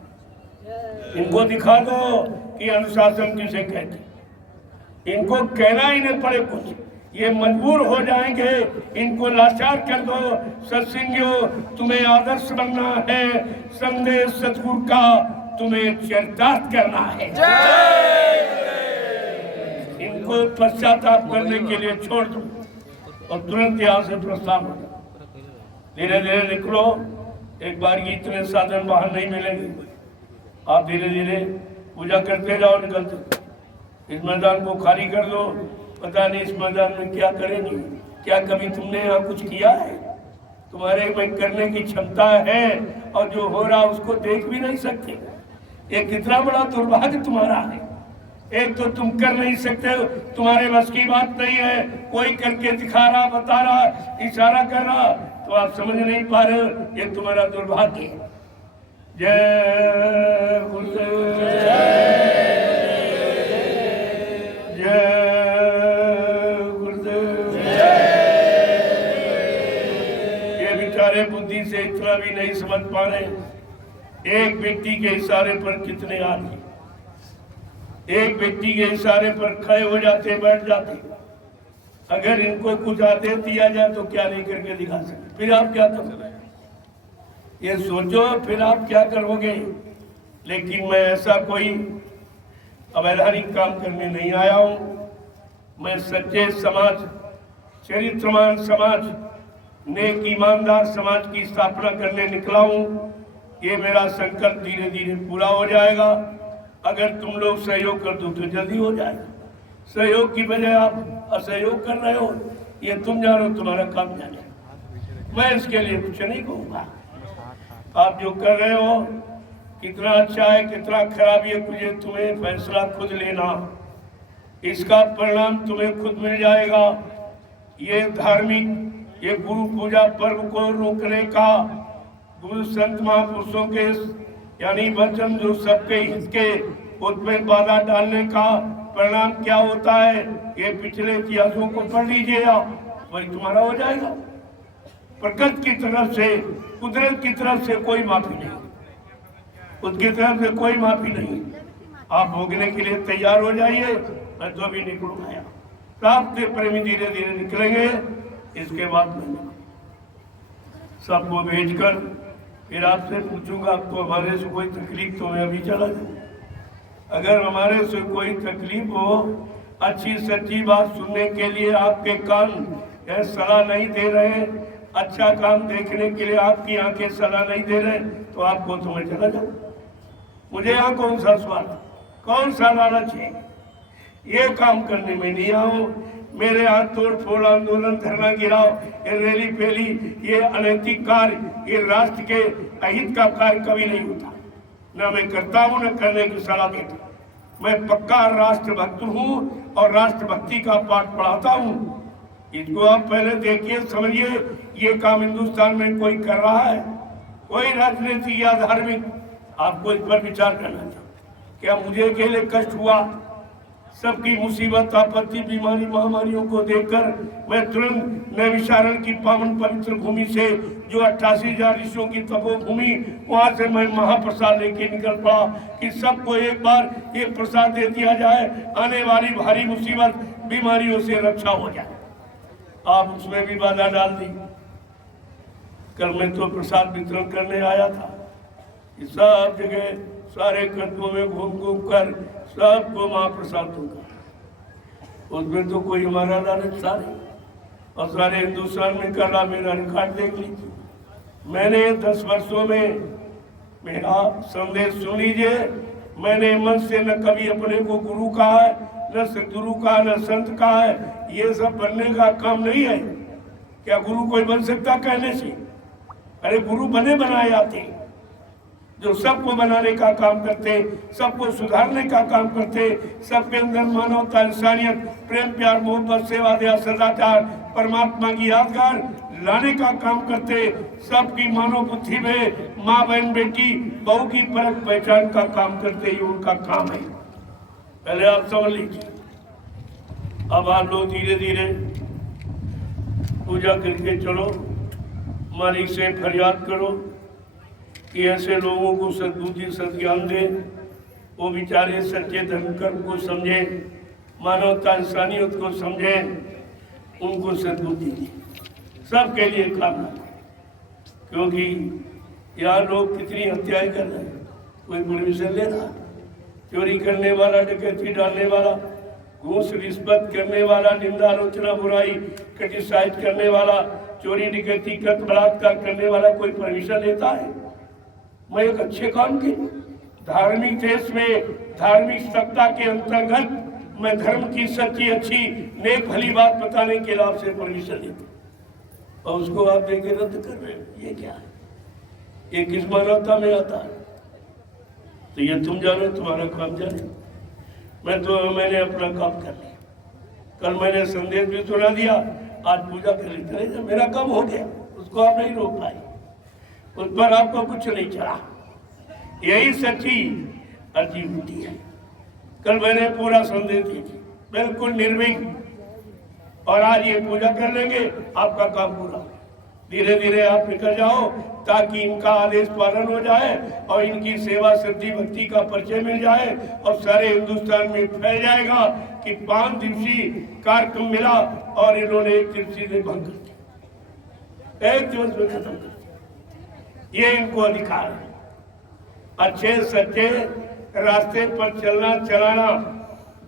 इनको दिखा दो कि अनुशासन किसे कहते, इनको कहना ही नहीं पड़े कुछ, ये मजबूर हो जाएंगे। इनको लाचार कर दो। सत्संगियों, तुम्हें आदर्श बनना है, संदेश सतगुरु का तुम्हें चरितार्थ करना है। इनको पश्चाताप करने के लिए छोड़ दो और तुरंत यहाँ से प्रस्थान हो जाओ। धीरे धीरे निकलो, एक बार की इतने साधन बाहर नहीं मिलेंगे। आप धीरे धीरे पूजा करते जाओ, निकलते। इस मैदान को खाली कर दो। पता नहीं इस मैदान में क्या करेंगे। क्या कभी तुमने यहाँ कुछ किया है? तुम्हारे में करने की क्षमता है और जो हो रहा उसको देख भी नहीं सकते। ये कितना बड़ा दुर्भाग्य तुम्हारा है। एक तो तुम कर नहीं सकते हो, तुम्हारे बस की बात नहीं है। कोई करके दिखा रहा, बता रहा, इशारा कर रहा, तो आप समझ नहीं पा रहे हो। ये तुम्हारा दुर्भाग्य है। जय गुरुदेव, जय गुरुदेव। ये बेचारे बुद्धि से इतना भी नहीं समझ पा रहे। एक व्यक्ति के इशारे पर कितने आदमी एक व्यक्ति के इशारे पर खड़े हो जाते, बैठ जाते। अगर इनको कुछ आदेश दिया जाए तो क्या नहीं करके दिखा सकते। फिर आप क्या करोगे? ये सोचो, फिर आप क्या करोगे? लेकिन मैं ऐसा कोई अवैधानिक काम करने नहीं आया हूँ। मैं सच्चे समाज, चरित्रवान समाज, नेक ईमानदार समाज की स्थापना करने निकला हूँ। ये मेरा संकल्प धीरे धीरे पूरा हो जाएगा। अगर तुम लोग सहयोग कर दो तो जल्दी हो जाएगा। सहयोग की बजाय आप असहयोग कर रहे हो, ये तुम जानो, तुम्हारा काम जाने। मैं इसके लिए कुछ नहीं कहूँगा। आप जो कर रहे हो कितना अच्छा है, कितना खराब, ये मुझे तुम्हें फैसला खुद लेना। इसका परिणाम तुम्हें खुद मिल जाएगा। ये धार्मिक, ये गुरु पूजा पर्व को रोकने का, गुरु संत महापुरुषों के यानी वचन जो सबके हित के, उसमें बाधा डालने का परिणाम क्या होता है, ये पिछले इतिहासों को पढ़ लीजिए आप, वही तुम्हारा हो जाएगा। प्रकृति की तरफ से, कुदरत की तरफ से कोई माफी नहीं, उसकी तरफ से कोई माफी नहीं। आप भोगने के लिए तैयार हो जाइए। मैं तो अभी निकलूंगा। साफ से प्रेमी धीरे धीरे निकलेंगे। इसके बाद मैं सबको भेजकर फिर आपसे पूछूंगा, आपको हमारे से कोई तकलीफ तो मैं अभी चला जाऊँ। अगर हमारे से कोई तकलीफ हो, अच्छी सच्ची बात सुनने के लिए आपके कान यह सलाह नहीं दे रहे, अच्छा काम देखने के लिए आपकी आंखें सलाह नहीं दे रहे, तो आपको तो मैं चला जाऊँ। मुझे यहाँ कौन सा स्वार्थ, कौन सा लालच है? ये काम करने में नहीं आऊँ। मेरे हाथ तोड़ फोड़, आंदोलन, धरना गिराओ, ये रैली फैली, ये अनैतिक कार्य, ये राष्ट्र के अहित का कार्य कभी नहीं होता। न मैं करता हूँ, न करने की सलाह देता। मैं पक्का राष्ट्र भक्त हूँ और राष्ट्रभक्ति का पाठ पढ़ाता हूँ। इसको आप पहले देखिए, समझिए। ये काम हिंदुस्तान में कोई कर रहा है? कोई राजनीतिक या धार्मिक? आपको इस पर विचार करना चाहिए। क्या मुझे अकेले कष्ट हुआ? सबकी मुसीबत, आपत्ति, बीमारी, महामारियों को देखकर मैं तुरंत नैमिषारण्य की पावन पवित्र भूमि से, जो 88,000 ऋषियों की तपोभूमि, वहां से मैं महाप्रसाद लेके निकल पड़ा कि सबको एक बार ये प्रसाद दे दिया जाए, आने वाली भारी मुसीबत, बीमारियों से रक्षा हो जाए। आप उसमें भी बाधा डाल दी। कल मैं तो प्रसाद वितरण करने आया था। सब जगह सारे कस्बों में घूम घूम कर सबको महाप्रसाद दूंगा। उसमें तो कोई हमारा लालच सारे और सारे हिंदुस्तान में कर रहा। मेरा रिकॉर्ड देख लीजिए। मैंने 10 वर्षों में मेरा संदेश सुन लीजिए। मैंने मन से न कभी अपने को गुरु कहा है, न सदगुरु कहा, न संत कहा है। ये सब बनने का काम नहीं है। क्या गुरु कोई बन सकता कहने से? अरे गुरु बने बनाए जाते। जो सबको बनाने का काम करते, सबको सुधारने का काम करते, सबके अंदर मानवता, इंसानियत, प्रेम, प्यार, मोहब्बत, सेवा, दया, सदाचार, परमात्मा की यादगार लाने का काम करते, सबकी मानव बुद्धि में माँ, बहन, बेटी, बहू की परख पहचान का काम करते, ये उनका काम है। पहले आप समझ लीजिए। अब आप लोग धीरे धीरे पूजा करके चलो, मालिक से फरियाद करो कि ऐसे लोगों को सद्बुद्धि सद्ज्ञान दे, वो बेचारे सच्चे धर्म कर्म को समझे, मानवता इंसानियत को समझे, उनको सद्बुद्धि दी, सबके लिए काम। क्योंकि यहाँ लोग कितनी हत्याएं कर रहे हैं, कोई परमिशन ले रहा, चोरी करने वाला, डकैती डालने वाला, घूस रिश्वत करने वाला, निंदा आलोचना बुराई क्रिटिसाइज करने वाला, चोरी डकैती कत्ल बलात्कार करने वाला कोई परमिशन लेता है? मैं एक अच्छे काम के धार्मिक देश में धार्मिक सत्ता के अंतर्गत मैं धर्म की सच्ची अच्छी नेक भली बात बताने के लिए आपसे परमिशन लेता और उसको आप देके रद्द कर रहे हो, ये क्या है? ये किस मानवता में आता है? तो ये तुम जानो, तुम्हारा काम जाने। मैंने अपना काम कर लिया, कल मैंने संदेश भी सुना दिया, आज पूजा कर ली, चले मेरा काम हो गया, उसको आप नहीं रोक पाए, उस पर आपको कुछ नहीं चला। यही सच्ची अर्जी होती है। कल मैंने पूरा संदेश दी थी, बिल्कुल निर्विघ्न, और आज ये पूजा कर लेंगे, आपका काम पूरा। धीरे धीरे आप निकल जाओ ताकि इनका आदेश पालन हो जाए और इनकी सेवा सिद्धि भक्ति का परिचय मिल जाए और सारे हिंदुस्तान में फैल जाएगा कि 5 दिवसीय कार्यक्रम मिला और इन्होंने 1 दिवसीय में भंग कर दिया, 1 दिवस में खत्म कर दिया। ये इनको अधिकार है। अच्छे सच्चे रास्ते पर चलना चलाना,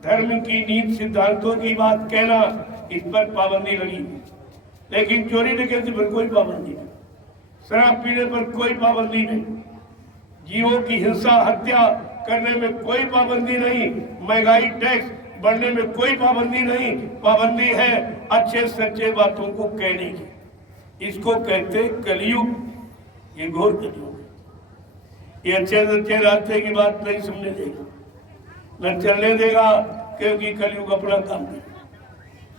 धर्म की नीति सिद्धांतों की बात कहना, इस पर पाबंदी लगी, लेकिन चोरी डकैती पर कोई पाबंदी नहीं, शराब पीने पर कोई पाबंदी नहीं, जीवों की हिंसा हत्या करने में कोई पाबंदी नहीं, महंगाई टैक्स बढ़ने में कोई पाबंदी नहीं। पाबंदी है अच्छे सच्चे बातों को कहने की। इसको कहते कलयुग, ये घोर कलयुग। ये अच्छे सच्चे रास्ते की बात नहीं सुनने देगा, न चलने देगा, क्योंकि कलयुग अपना काम करेगा।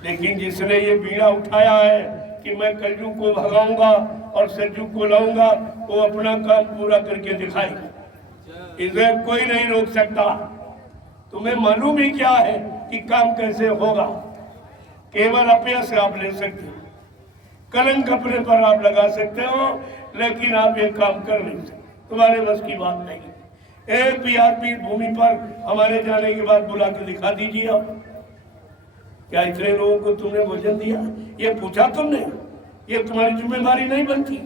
लेकिन जिसने ये बीड़ा उठाया है कि मैं कलयुग को भगाऊंगा और सतयुग को लाऊंगा, वो अपना काम पूरा करके दिखाएगा, इसे कोई नहीं रोक सकता। तुम्हें मालूम ही क्या है कि काम कैसे होगा? केवल अपयश आप ले सकते हो, कलंक अपने पर आप लगा सकते हो, लेकिन आप ये काम कर नहीं सकते, तुम्हारे बस की बात नहीं। एक भी आदमी भूमि पर हमारे जाने के बाद बुला के दिखा दीजिए आप, क्या इतने लोगों को तुमने भोजन दिया? ये पूछा तुमने? ये तुम्हारी जिम्मेदारी नहीं बनती?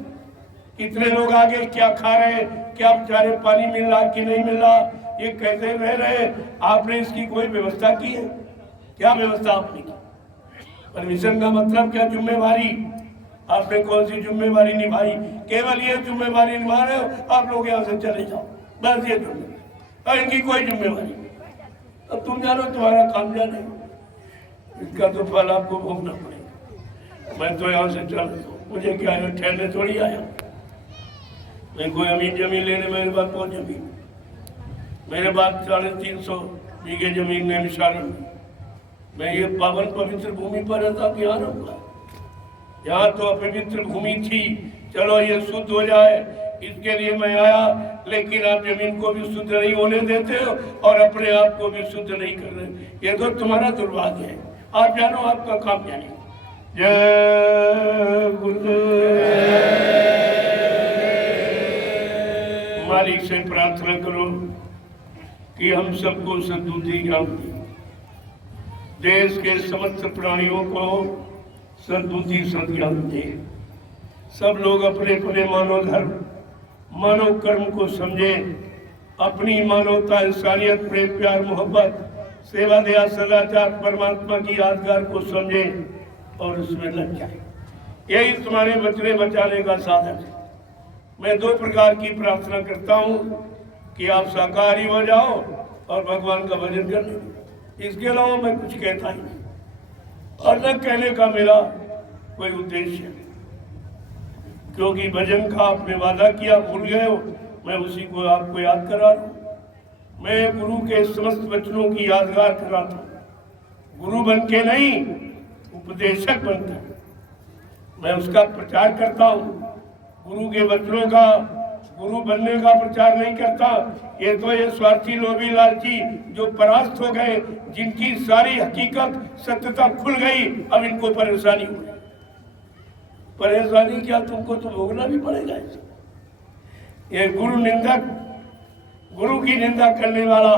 इतने लोग आगे क्या खा रहे, क्या बेचारे पानी मिल रहा कि नहीं मिल रहा, ये कैसे रह रहे, आपने इसकी कोई व्यवस्था की है? क्या व्यवस्था आपने की? परमिशन का मतलब क्या? जिम्मेवारी। आपने कौन सी जिम्मेवारी निभाई? केवल ये जिम्मेवारी निभा रहे हो, आप लोग यहाँ से चले जाओ, बस ये जिम्मेवारी, और इनकी कोई जिम्मेवारी। अब तुम जानो, तुम्हारा काम जाने, इसका तो फल आपको भोगना पड़ेगा। मैं तो यहाँ से चल, मुझे क्या है, ठहरने थोड़ी आया। मैं कोई अमीन जमीन लेने, मेरे पास बहुत जमीन, मेरे पास 350 बीघे जमीन ने मिसालन। मैं ये पावन पवित्र भूमि पर रहता कि यहाँ रहूँगा? यहाँ तो अपवित्र भूमि थी, चलो ये शुद्ध हो जाए, इसके लिए मैं आया। लेकिन आप जमीन को भी शुद्ध नहीं होने देते हो और अपने आप को भी शुद्ध नहीं कर रहे। ये तो तुम्हारा दुर्भाग्य है। आप जानो, आपका काम जाने। जय गुरुदेव। मालिक से प्रार्थना करो कि हम सबको सद्बुद्धि ज्ञान दे, देश के समस्त प्राणियों को सद्बुद्धि सद्ज्ञान दे, सब लोग अपने अपने मानव धर्म मानव कर्म को समझे, अपनी मानवता इंसानियत प्रेम प्यार मोहब्बत सेवा दया सदाचार परमात्मा की यादगार को समझे और उसमें लग जाए। यही तुम्हारे बचने बचाने का साधन है। मैं 2 प्रकार की प्रार्थना करता हूँ कि आप शाकाहारी हो जाओ और भगवान का भजन कर लो। इसके अलावा मैं कुछ कहता ही नहीं, और न कहने का मेरा कोई उद्देश्य है, क्योंकि भजन का आपने वादा किया, भूल गए हो। मैं उसी को आपको याद करा रहा हूँ। मैं गुरु के समस्त वचनों की यादगार कराता हूँ, गुरु बन के नहीं, उपदेशक बनकर मैं उसका प्रचार करता हूँ। गुरु के वचनों का, गुरु बनने का प्रचार नहीं करता। ये तो ये स्वार्थी लोभी लालची जो परास्त हो गए, जिनकी सारी हकीकत सत्यता खुल गई, अब इनको परेशानी हो गई। परेशानी क्या, तुमको तो भोगना भी पड़ेगा। ये गुरु निंदक, गुरु की निंदा करने वाला,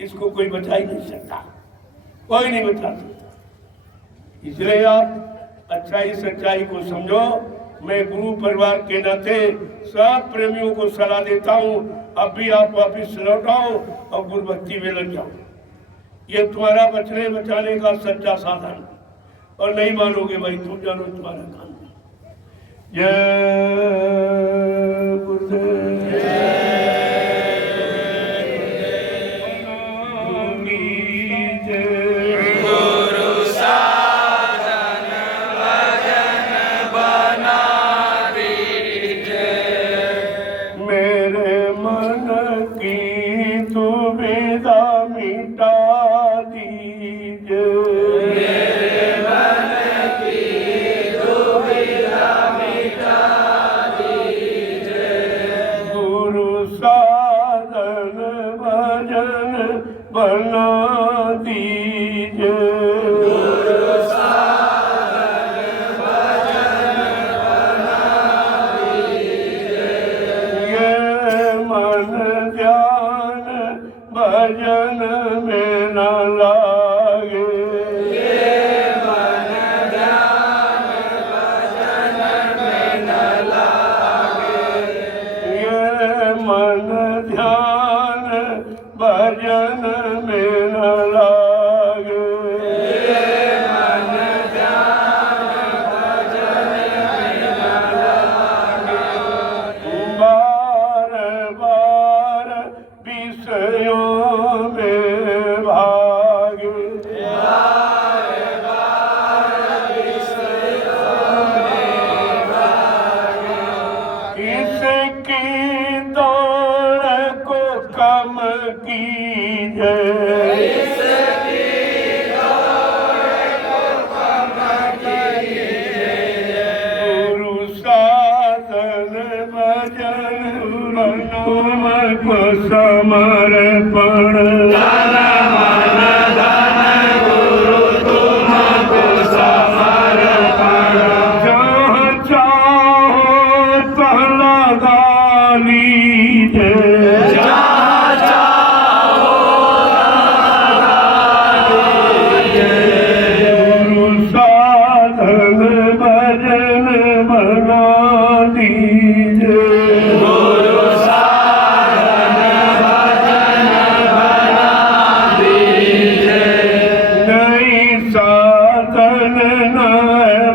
इसको कोई बचा ही नहीं सकता, कोई नहीं बचा सकता। इसलिए आप अच्छाई सच्चाई को समझो। मैं गुरु परिवार के नाते सब प्रेमियों को सलाह देता हूँ, अब भी आप वापिस लौट आओ और गुरु भक्ति में लग जाओ। ये तुम्हारा बचने बचाने का सच्चा साधन, और नहीं मानोगे भाई, तुम जानो तुम्हारा काम। जय गुरुदेव, भजन में न लागे, ये मन ध्यान भजन में न लागे, बार बार विषयों में भागे, इसकी दौड़ को कम कीजिए, गुरु साधन भजन को समर्पण, जहाँ चाहो तहाँ लगा लीजिए, गुरु साधन भजन बना दीजिए, नहीं साधन न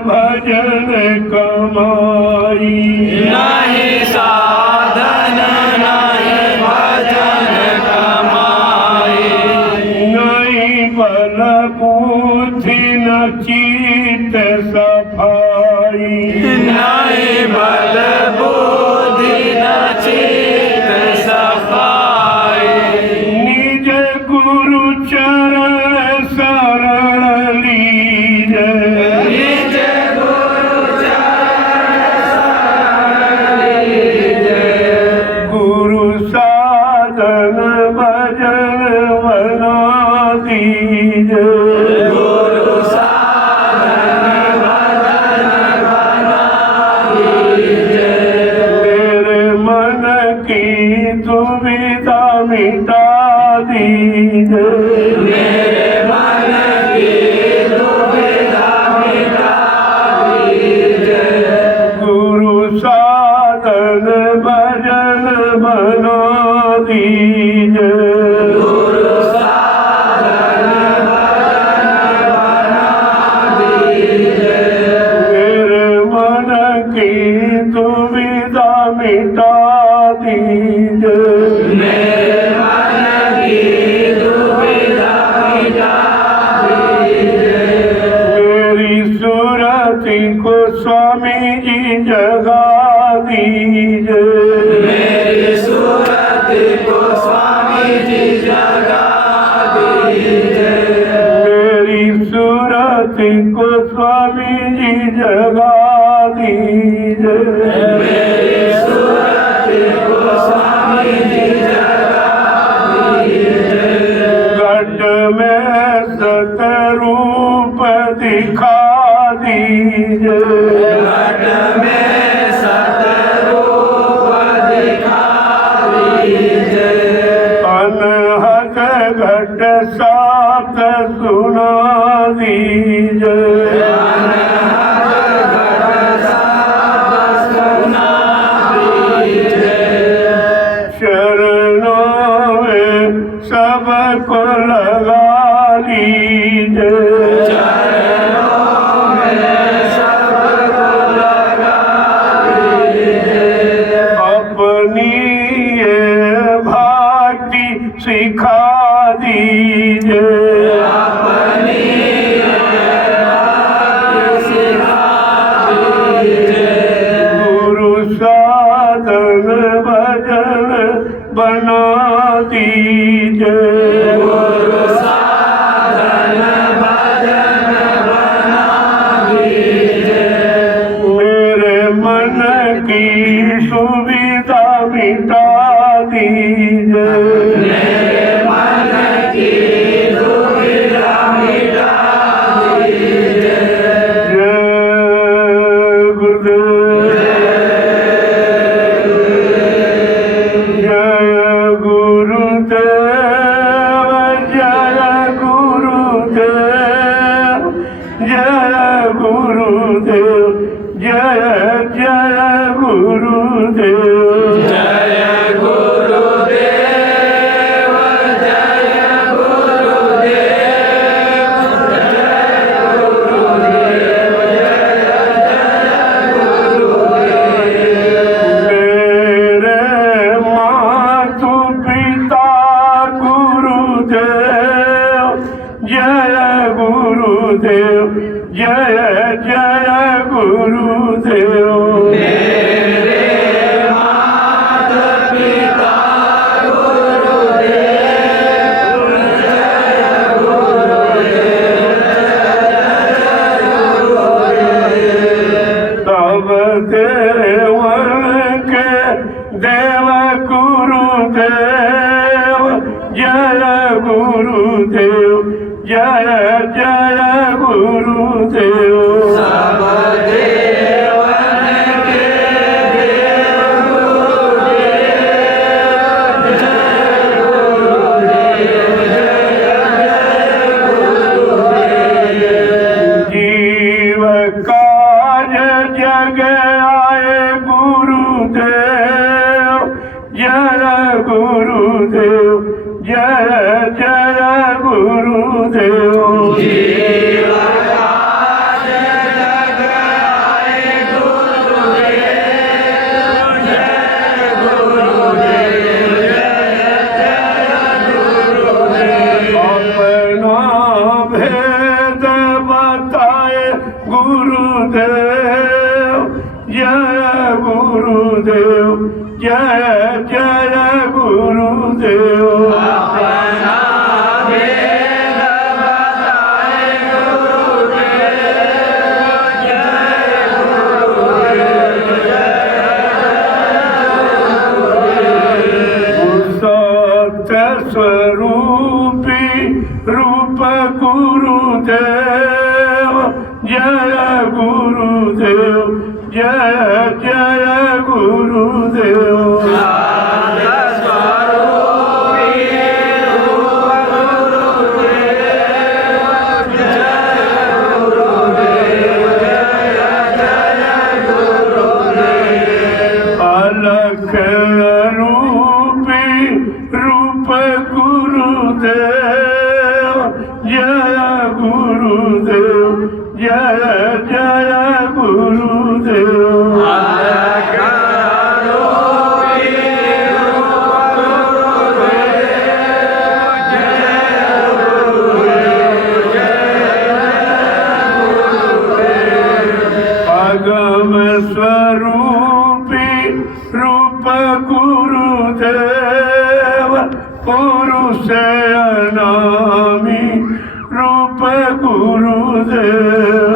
भजन कमाई, नहीं साधन नहीं भजन कमाई, नहीं बल बुद्धि न चित सफाई, नहीं बल बुद्धि न चित सफाई, निज गुरु चरण शरण लीजिए, निज गुरु चरण लीजिए, गुरु साधन भजन बना दीजिए, गुरु साधन भजन बना दीजिए, मेरे मन की दुविधा मिटा दीजिए, मेरे मन की दुविधा मिटा दीजिए, गुरु साधन भजन बना दीजिए, गुरु साधन भजन बना दीजिए, मेरे मन की दुविधा मिटा दीजिए, मेरे मन की दुविधा मिटा दीजिए, मेरी सुरति को स्वामी जी जगा दीजिए, मेरी जय गुरुदेव जय गुरुदेव जय गुरुदेव जय गुरुदेव मेरे मातु पिता गुरुदेव जय गुरुदेव जय जय गुरुदेव मेरे माता पिता गुरुदेव जय गुरुदेव तब देवन के देव गुरुदेव जय गुरुदेव जय जय गुरुदेव सब देवन के देव गुरुदेव जय गुरुदेव जय गुरुदेव जीव काज जग आए गुरुदेव जय गुरुदेव जय जय गुरुदेव जीव काज जग आए गुरुदेव जय गुरुदेव जय गुरुदेव अपना भेद बताए गुरुदेव जय गुरुदेव जय जय गुरुदेव अपना भेद बताए गुरुदेव जय गुरुदेव सत्य स्वरूपी रूप गुरुदेव जय गुरुदेव जय जय गुरुदेव अलख रूपी रूप गुरुदेव जय गुरुदेव जय जय गुरुदेव अगम स्वरूपी रूप गुरुदेव पुरुष अनामी रूप गुरुदेव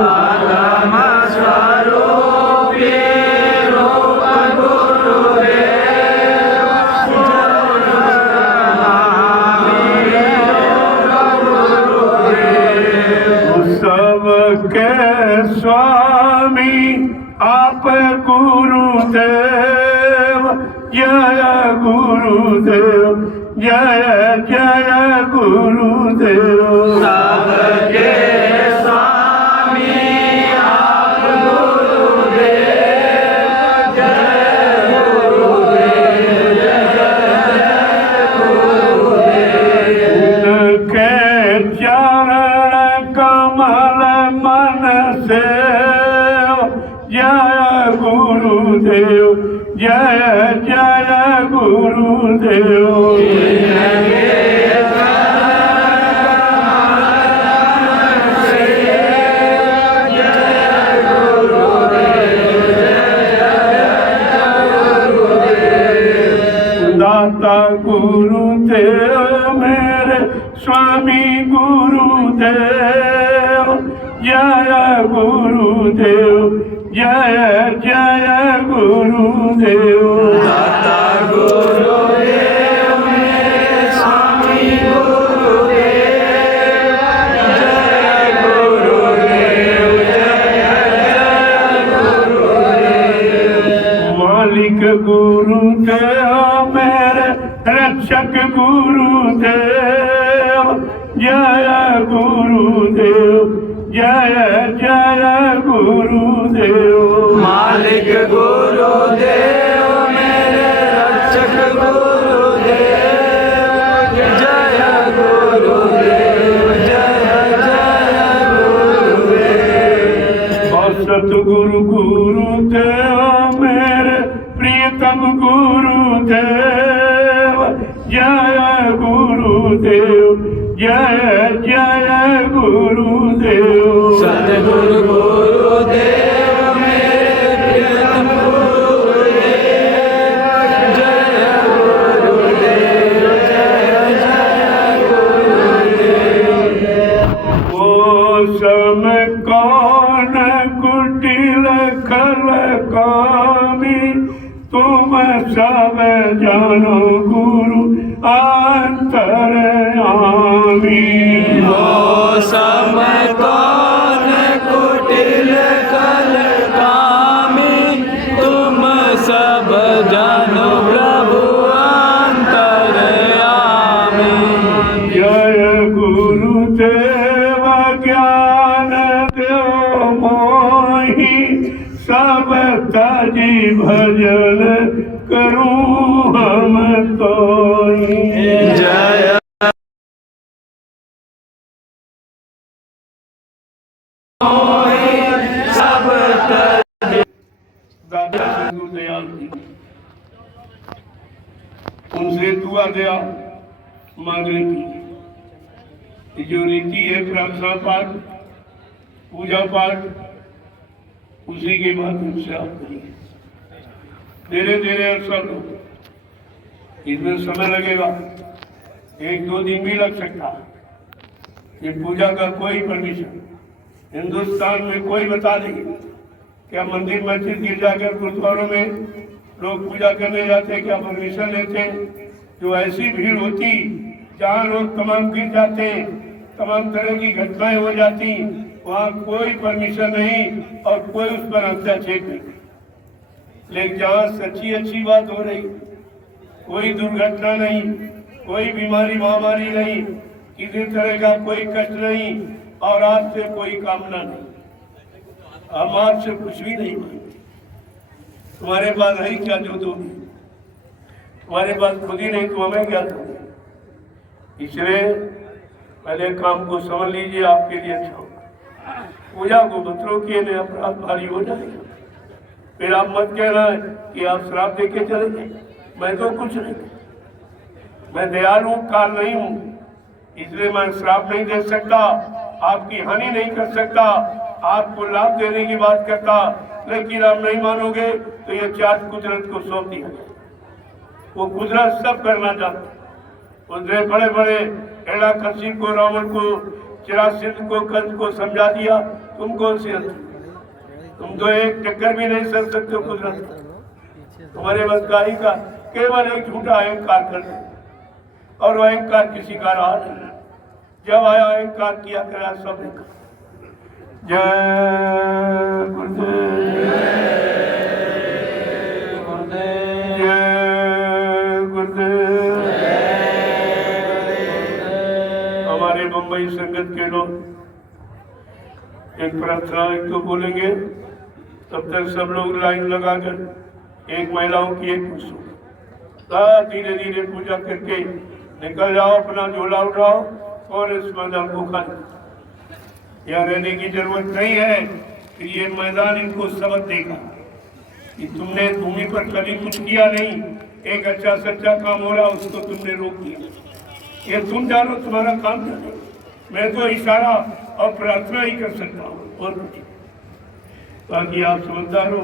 सबके स्वामी आप गुरुदेव जय गुरुदेव जय जय गुरुदेव सबके स्वामी आप गुरुदेव जय गुरुदेव जय गुरुदेव उनके चरण कमल मन से जय गुरुदेव जय जय गुरुदेव दाता गुरुदेव मेरे स्वामी गुरुदेव जय गुरुदेव जय जय गुरुदेव दाता गुरुदेव मेरे स्वामी गुरुदेव जय गुरुदेव जय गुरुदेव मालिक गुरुदेव मेरे रक्षक गुरुदेव जय गुरुदेव जय जय गुरुदेव। मालिक गुरुदेव मेरे रक्षक गुरुदेव, जय गुरुदेव, जय जय गुरुदेव। और सतगुरु गुरुदेव मेरे प्रियतम गुरुदेव, जय गुरुदेव, जय जय गुरुदेव। सतगुरु गुरुदेव मेरे प्रियतम गुरुदेव, जय गुरुदेव, जय जय गुरुदेव। वो सम कौन कुटिल खल कामी, तुम सब जानो गुरु अंतर्यामी। वो समय कौन कुटिल कल कामी, तुम सब जानो प्रभु अंतर्यामी। जय गुरुदेव ज्ञान देव मोहि, सब तजी भजन करूं हम तोहि। जय सब दादा सिंधु दयाल जी, उनसे दुआ दया मांगने की। ये जो रीति है प्रार्थना पाठ, पूजा पाठ, उसी के माध्यम से आप करिए। धीरे धीरे अवसर लो, इसमें समय लगेगा, 1-2 दिन भी लग सकता है। ये पूजा का कोई परमिशन हिंदुस्तान में कोई बता नहीं। क्या मंदिर मस्जिद गिरजाघर गुरुद्वारों में लोग पूजा करने जाते, क्या परमिशन लेते? जो ऐसी भीड़ होती जहाँ लोग तमाम गिर जाते, तमाम तरह की घटनाएं हो जाती, वहाँ कोई परमिशन नहीं और कोई उस पर हस्तक्षेप नहीं। लेकिन जहाँ सच्ची अच्छी बात हो रही, कोई दुर्घटना नहीं, कोई बीमारी महामारी नहीं, किसी तरह का कोई कष्ट नहीं और आपसे कोई कामना नहीं, हम आपसे कुछ भी नहीं मांगते। तुम्हारे पास है क्या जो दोगे? तुम्हारे पास खुद ही नहीं तो हमें क्या दोगे? इसलिए पहले काम को समझ लीजिए, आपके लिए अच्छा होगा। पूजा को मत रोकिए, नहीं अपराध भारी हो जाएगा। फिर आप मत कहना कि आप श्राप दे के चले गए। मैं तो कुछ नहीं, मैं दयालु काल नहीं हूँ, इसलिए मैं श्राप नहीं दे सकता, आपकी हानि नहीं कर सकता, आपको लाभ देने की बात करता। लेकिन आप नहीं मानोगे तो ये चार्ज कुदरत को सौंप दिया जाए। वो कुदरत सब करना चाहता। उसने बड़े बड़े हिरण्यकशिपु को, रावण को, चिरासित को, कंस को समझा दिया। तुम कौन सी हद? तुम तो एक टक्कर भी नहीं सह सकते हो कुदरत। तुम्हारे बस गाड़ी का केवल एक झूठा अहंकार कर दो, और वह अहंकार किसी का रहा नहीं। जब आया अहंकार किया करा सब ने। जय गुरुदेव, जय गुरुदेव। हमारे मुंबई संगत के लोग एक प्रार्थना एक तो बोलेंगे, तब तक सब लोग लाइन लगाकर एक महिलाओं की एक पुरुषों, धीरे धीरे पूजा करके निकल जाओ, अपना झोला उठाओ और इस मैदान को खाली। यहाँ रहने की जरूरत नहीं है कि ये मैदान इनको सबक देगा कि तुमने भूमि पर कभी कुछ किया नहीं, एक अच्छा सच्चा काम हो रहा उसको तुमने रोक दिया। ये तुम जानो तुम्हारा काम क्या है। मैं तो इशारा और प्रार्थना ही कर सकता हूँ और कुछ। बाकी आप समझदार हो,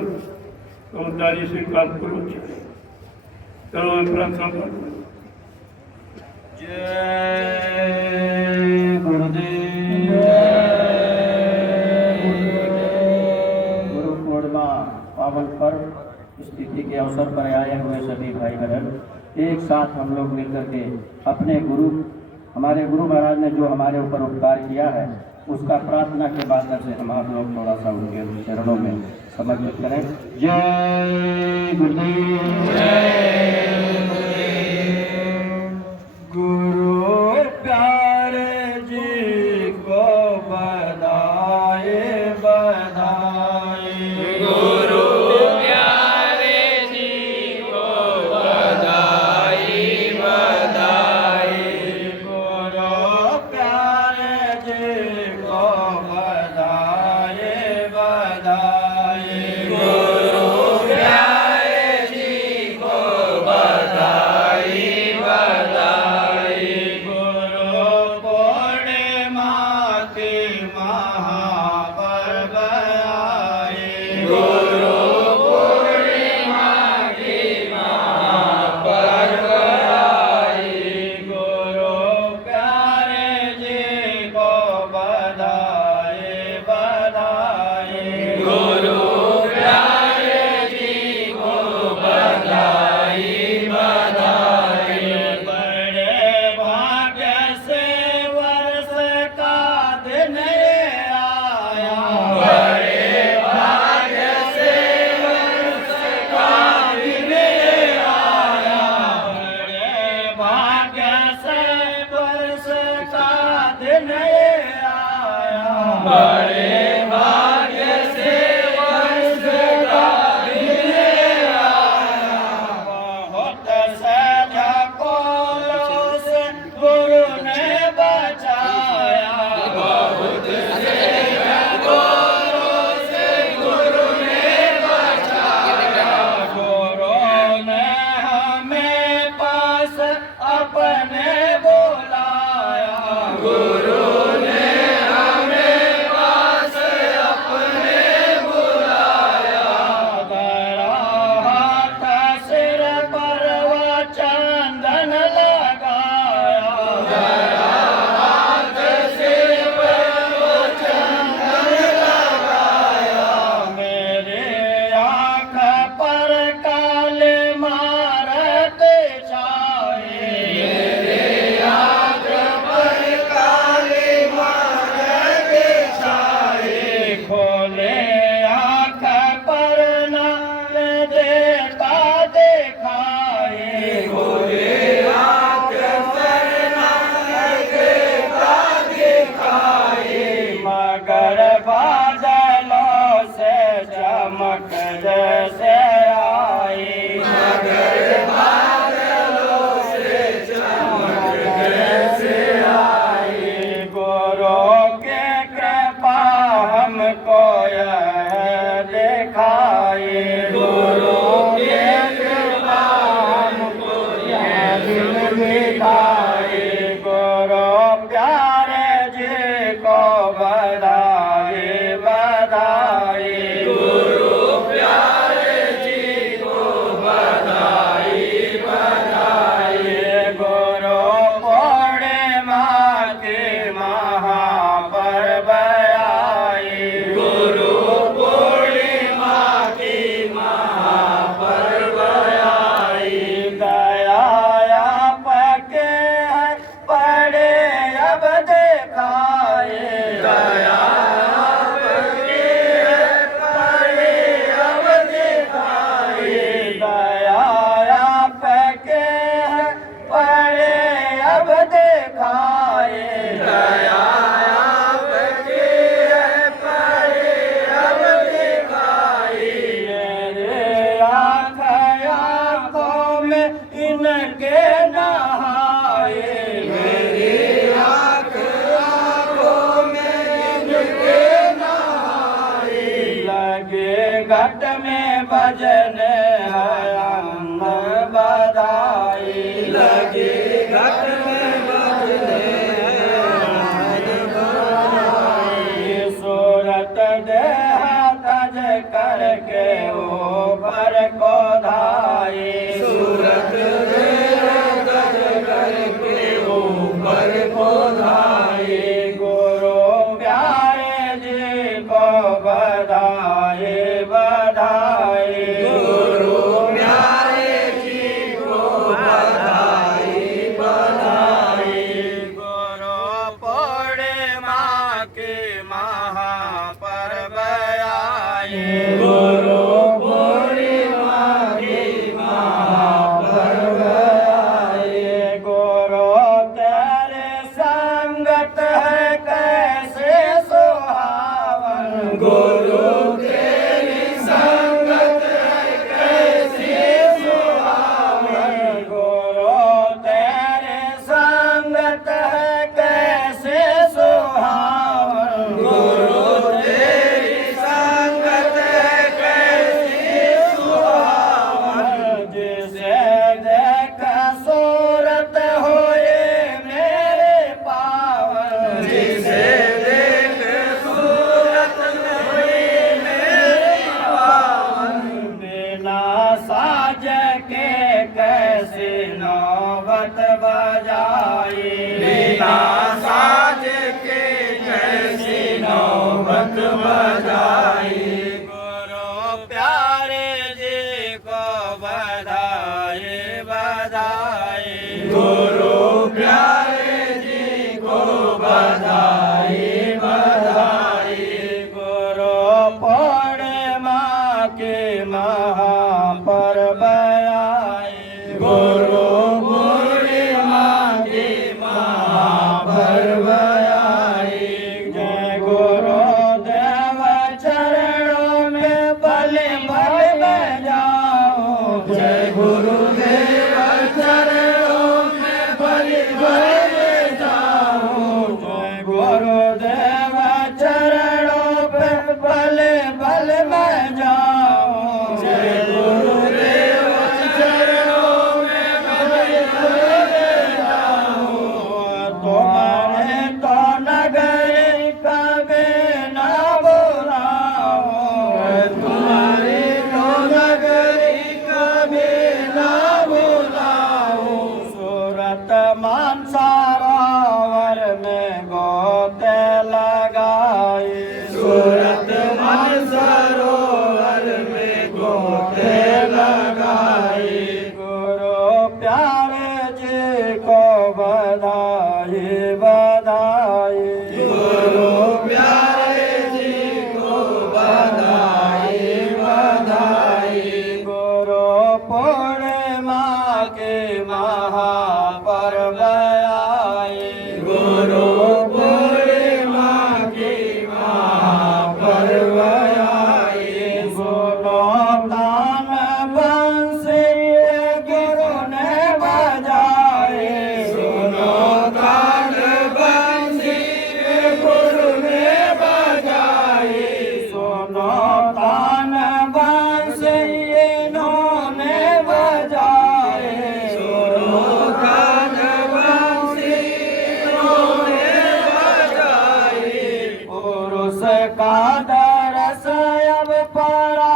समझदारी से काम करो। चलो मैं प्रार्थना करूँ। जय गुरुदेव। गुरु पूर्णिमा पावन पर्व स्थिति के अवसर पर आए हुए सभी भाई बहन एक साथ हम लोग मिलकर के अपने गुरु, हमारे गुरु महाराज ने जो हमारे ऊपर उपकार किया है उसका प्रार्थना के माध्यम से हम आप लोग थोड़ा सा उनके चरणों में समर्पित करें। जय गुरुदेव। गुरु प्यारे जी को बना बड़े भाग्य से वंश का मिले आया। बहुत सजा कोलों से गुरु ने बचाया। बहुत सजा कोलों से गुरु ने बचाया। गुरु ने हमें पास अपने बुलाया। गुरु ने हमें पास अपने बुलाया। गरा हाथ सिर पर वो चंदन लगाया। गरा हाथ सिर पर वो चंदन लगाया। मेरे आँख पर काले मारते छाए। मेरे आँख पर काले मारते छाए। खोले आँख पर नाल देता दिखाए। खोले आँख पर नाल देता दिखाए। मगर बादलों से चमक जैसे आई। मगर बादलों से चमक जैसे आई। गुरु के कृपा हमको यह दिखाई। गुरु के कृपा हमको यह दिन दिखाई। गुरु प्यारे जी को बधाई बधाई। गुरु प्यारे जी को बधाई बधाई। गुरु पूर्णिमा की महापर्व आई। गुरु पूर्णिमा की महापर्व आई। दया आपके है बड़े अब दिखाए। दया आपके है बड़े अब दिखाए। दया आपके है बड़े अब दिखाए। दया आपके है बड़े अब दिखाए। मेरे आँखों में इनके नहाए। मेरी आँखों में इनके नहाए। लगे घट में बजने हयांग बधाई। लगे घट में बजने हयांग बधाई। सूरत देह तज करके ऊपर को धाई। सूरत देह तज करके ऊपर को धाई। गुरु प्यारे जी को बधाई बधाई। गुरु प्यारे जी को बधाई बधाई। गुरु पूर्णिमा की महापर्व आई। गुरु पूर्णिमा की महापर्व आई। गुरु तेरे संगत है कैसे सुहावन। गुरु तेरी संगत है कैसे सुहावन। गुरु तेरे संगत है कैसे सुहावन। गुरु तेरी संगत है कैसे सुहावन। जिसे देख सूरत होए मेरे पावन। जिसे देख सूरत होए मेरे पावन। बिना साज के कैसे नौबत बजाई। बिना साज के कैसे नौबत बजाई। गुरु प्यारे जी को बधाई बधाई। गुरु प्यारे जी को बधाई बधाई। गुरु पूर्णिमा की महापर्व आई। गुरु पूर्णिमा की महापर्व आई। जय गुरु जय गुरुदेव चरणों में बलि बलि जाऊं जय गुरुदेव चरणों पे बल बल मैं जाऊं जय गुरुदेव चरणों में बलि बलि जाऊं तुम्हारे तो नगर कभी न बुलाऊं तुम्हारी तो नगरी कभी न बुलाऊं सूरत मानसरोवर में गोते लगाए सूरत मानसरोवर में गोते लगाई गुरु प्यारे जी को बधाई बधाई गुरु प्यारे जी को बधाई बधाई गुरु पूर्णिमा के महापर्व आए गुरु पूर्णिमा की महापर्व आई गुरु तान बंसी गुरु ने बजाए सुनो कान बंसी गुरु ने बजाई सुनो तान बंसी इन्होंने बजाए सुनो कान बंसी उन्होंने बजाई पुरुष का दरस अब परा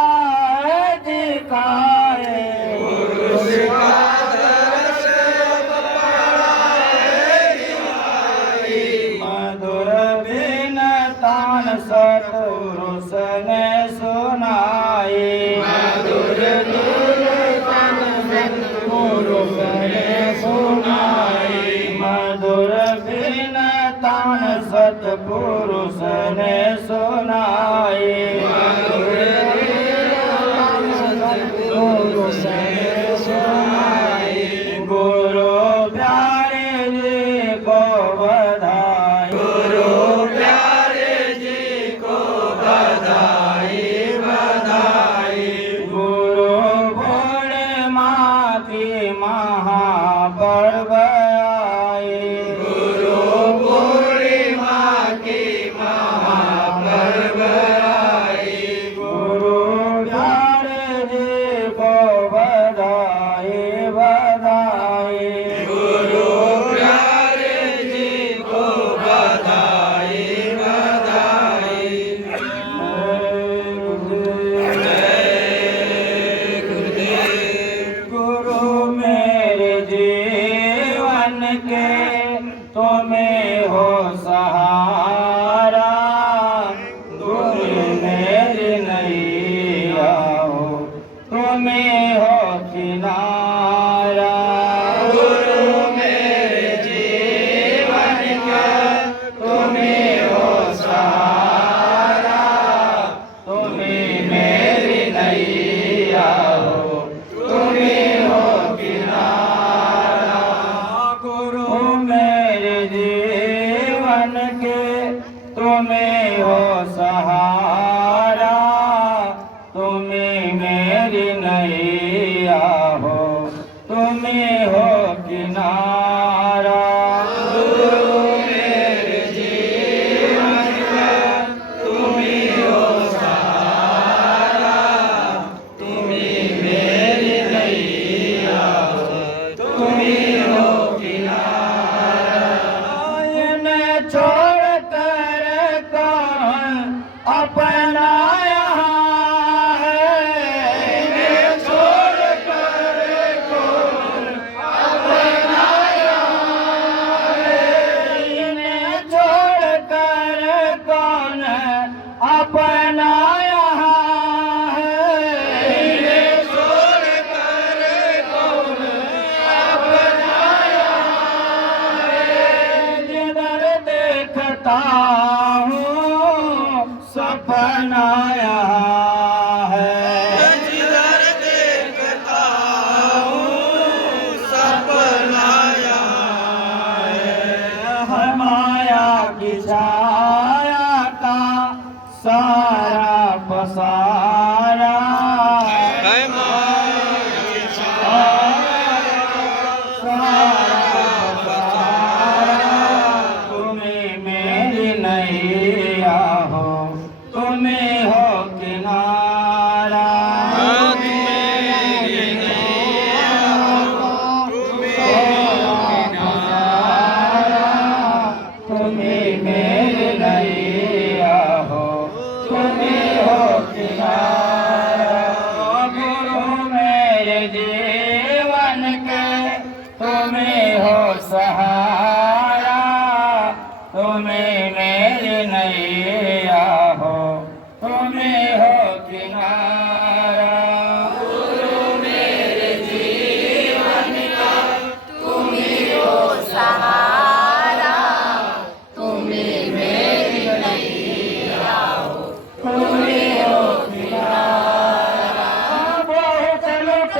दिखाए पुरुष का दरस अब पड़ा है दिखाई मधुर बिन तान सतपुरुष ने सुनाई मधुर धुन तन सतपुरुष ने सुनाई मधुर बिन तान सतपुरुष ने सुनाई मधुर धुन सतपुरुष ने सुनाई गुरु प्यारे जी को बधाई गुरु प्यारे जी को बधाई बधाई गुरु पूर्णिमा की महापर्व आए गुरु पूर्णिमा की महापर्व आई गुरु प्यारे जी को बधाई बधाई गुरु प्यारे जी को बधाई बधाई जय गुरुदेव गुरु मेरे जीवन के तुम्हें हो सहारा तुम मेरी नैया हो तुम्हें हो किनारा गुरु मेरे जीवन का तुम्हें हो सहारा तुम्हें मेरी नैया हो तुम्हें हो किनारा गुरु मेरे जीवन के तुम्हें हो सहारा तुम्हें मेरी नैया हो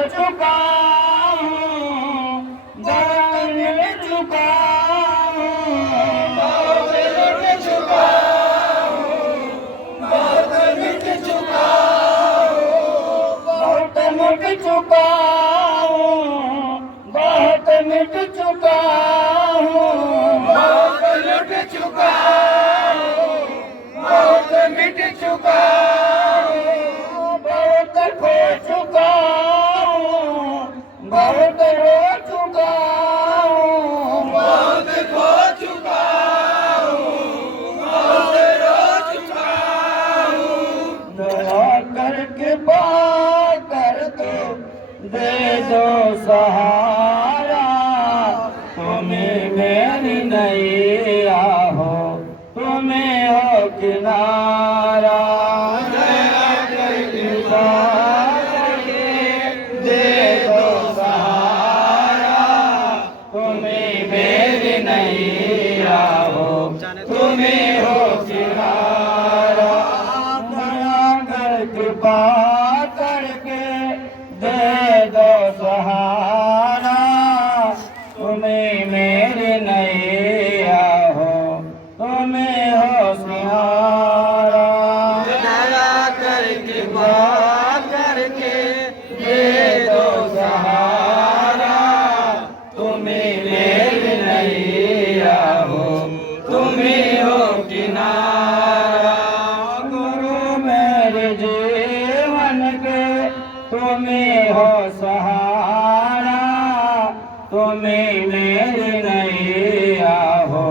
चुका हूँ, दर्द मिट चुका हूँ, बहुत मिट चुका हूँ, बहुत मिट चुका हूँ, बहुत मिट चुका हूँ, बहुत मिट चुका हूँ, बहुत मिट चुका हूँ, बहुत मिट चुका हूँ, बहुत खो चुका हूँ, बहुत रो चुका हूँ, बहुत खो चुका हूँ, बहुत रो चुका हूँ। दया करके पार कर दो, दे दो सहारा, तुम्हें मेरी नैया हो, तुम्हें हो किनारा। दया करके पार करके दे दो सहारा, तुम्हें मेरी नैया हो, तुम्हें हो किनारा। दया कर कृपा करके दे दो सहारा, तुम्हें मेरी नैया हो, तुम्हें हो सहारा। दया करके पार करके दे दो सहारा, तुम्हें मेरी नैया हो, तुम्हें हो किनारा। गुरु मेरे जीवन के तुम्हें हो सहारा, तुम्हें मेरी नैया हो,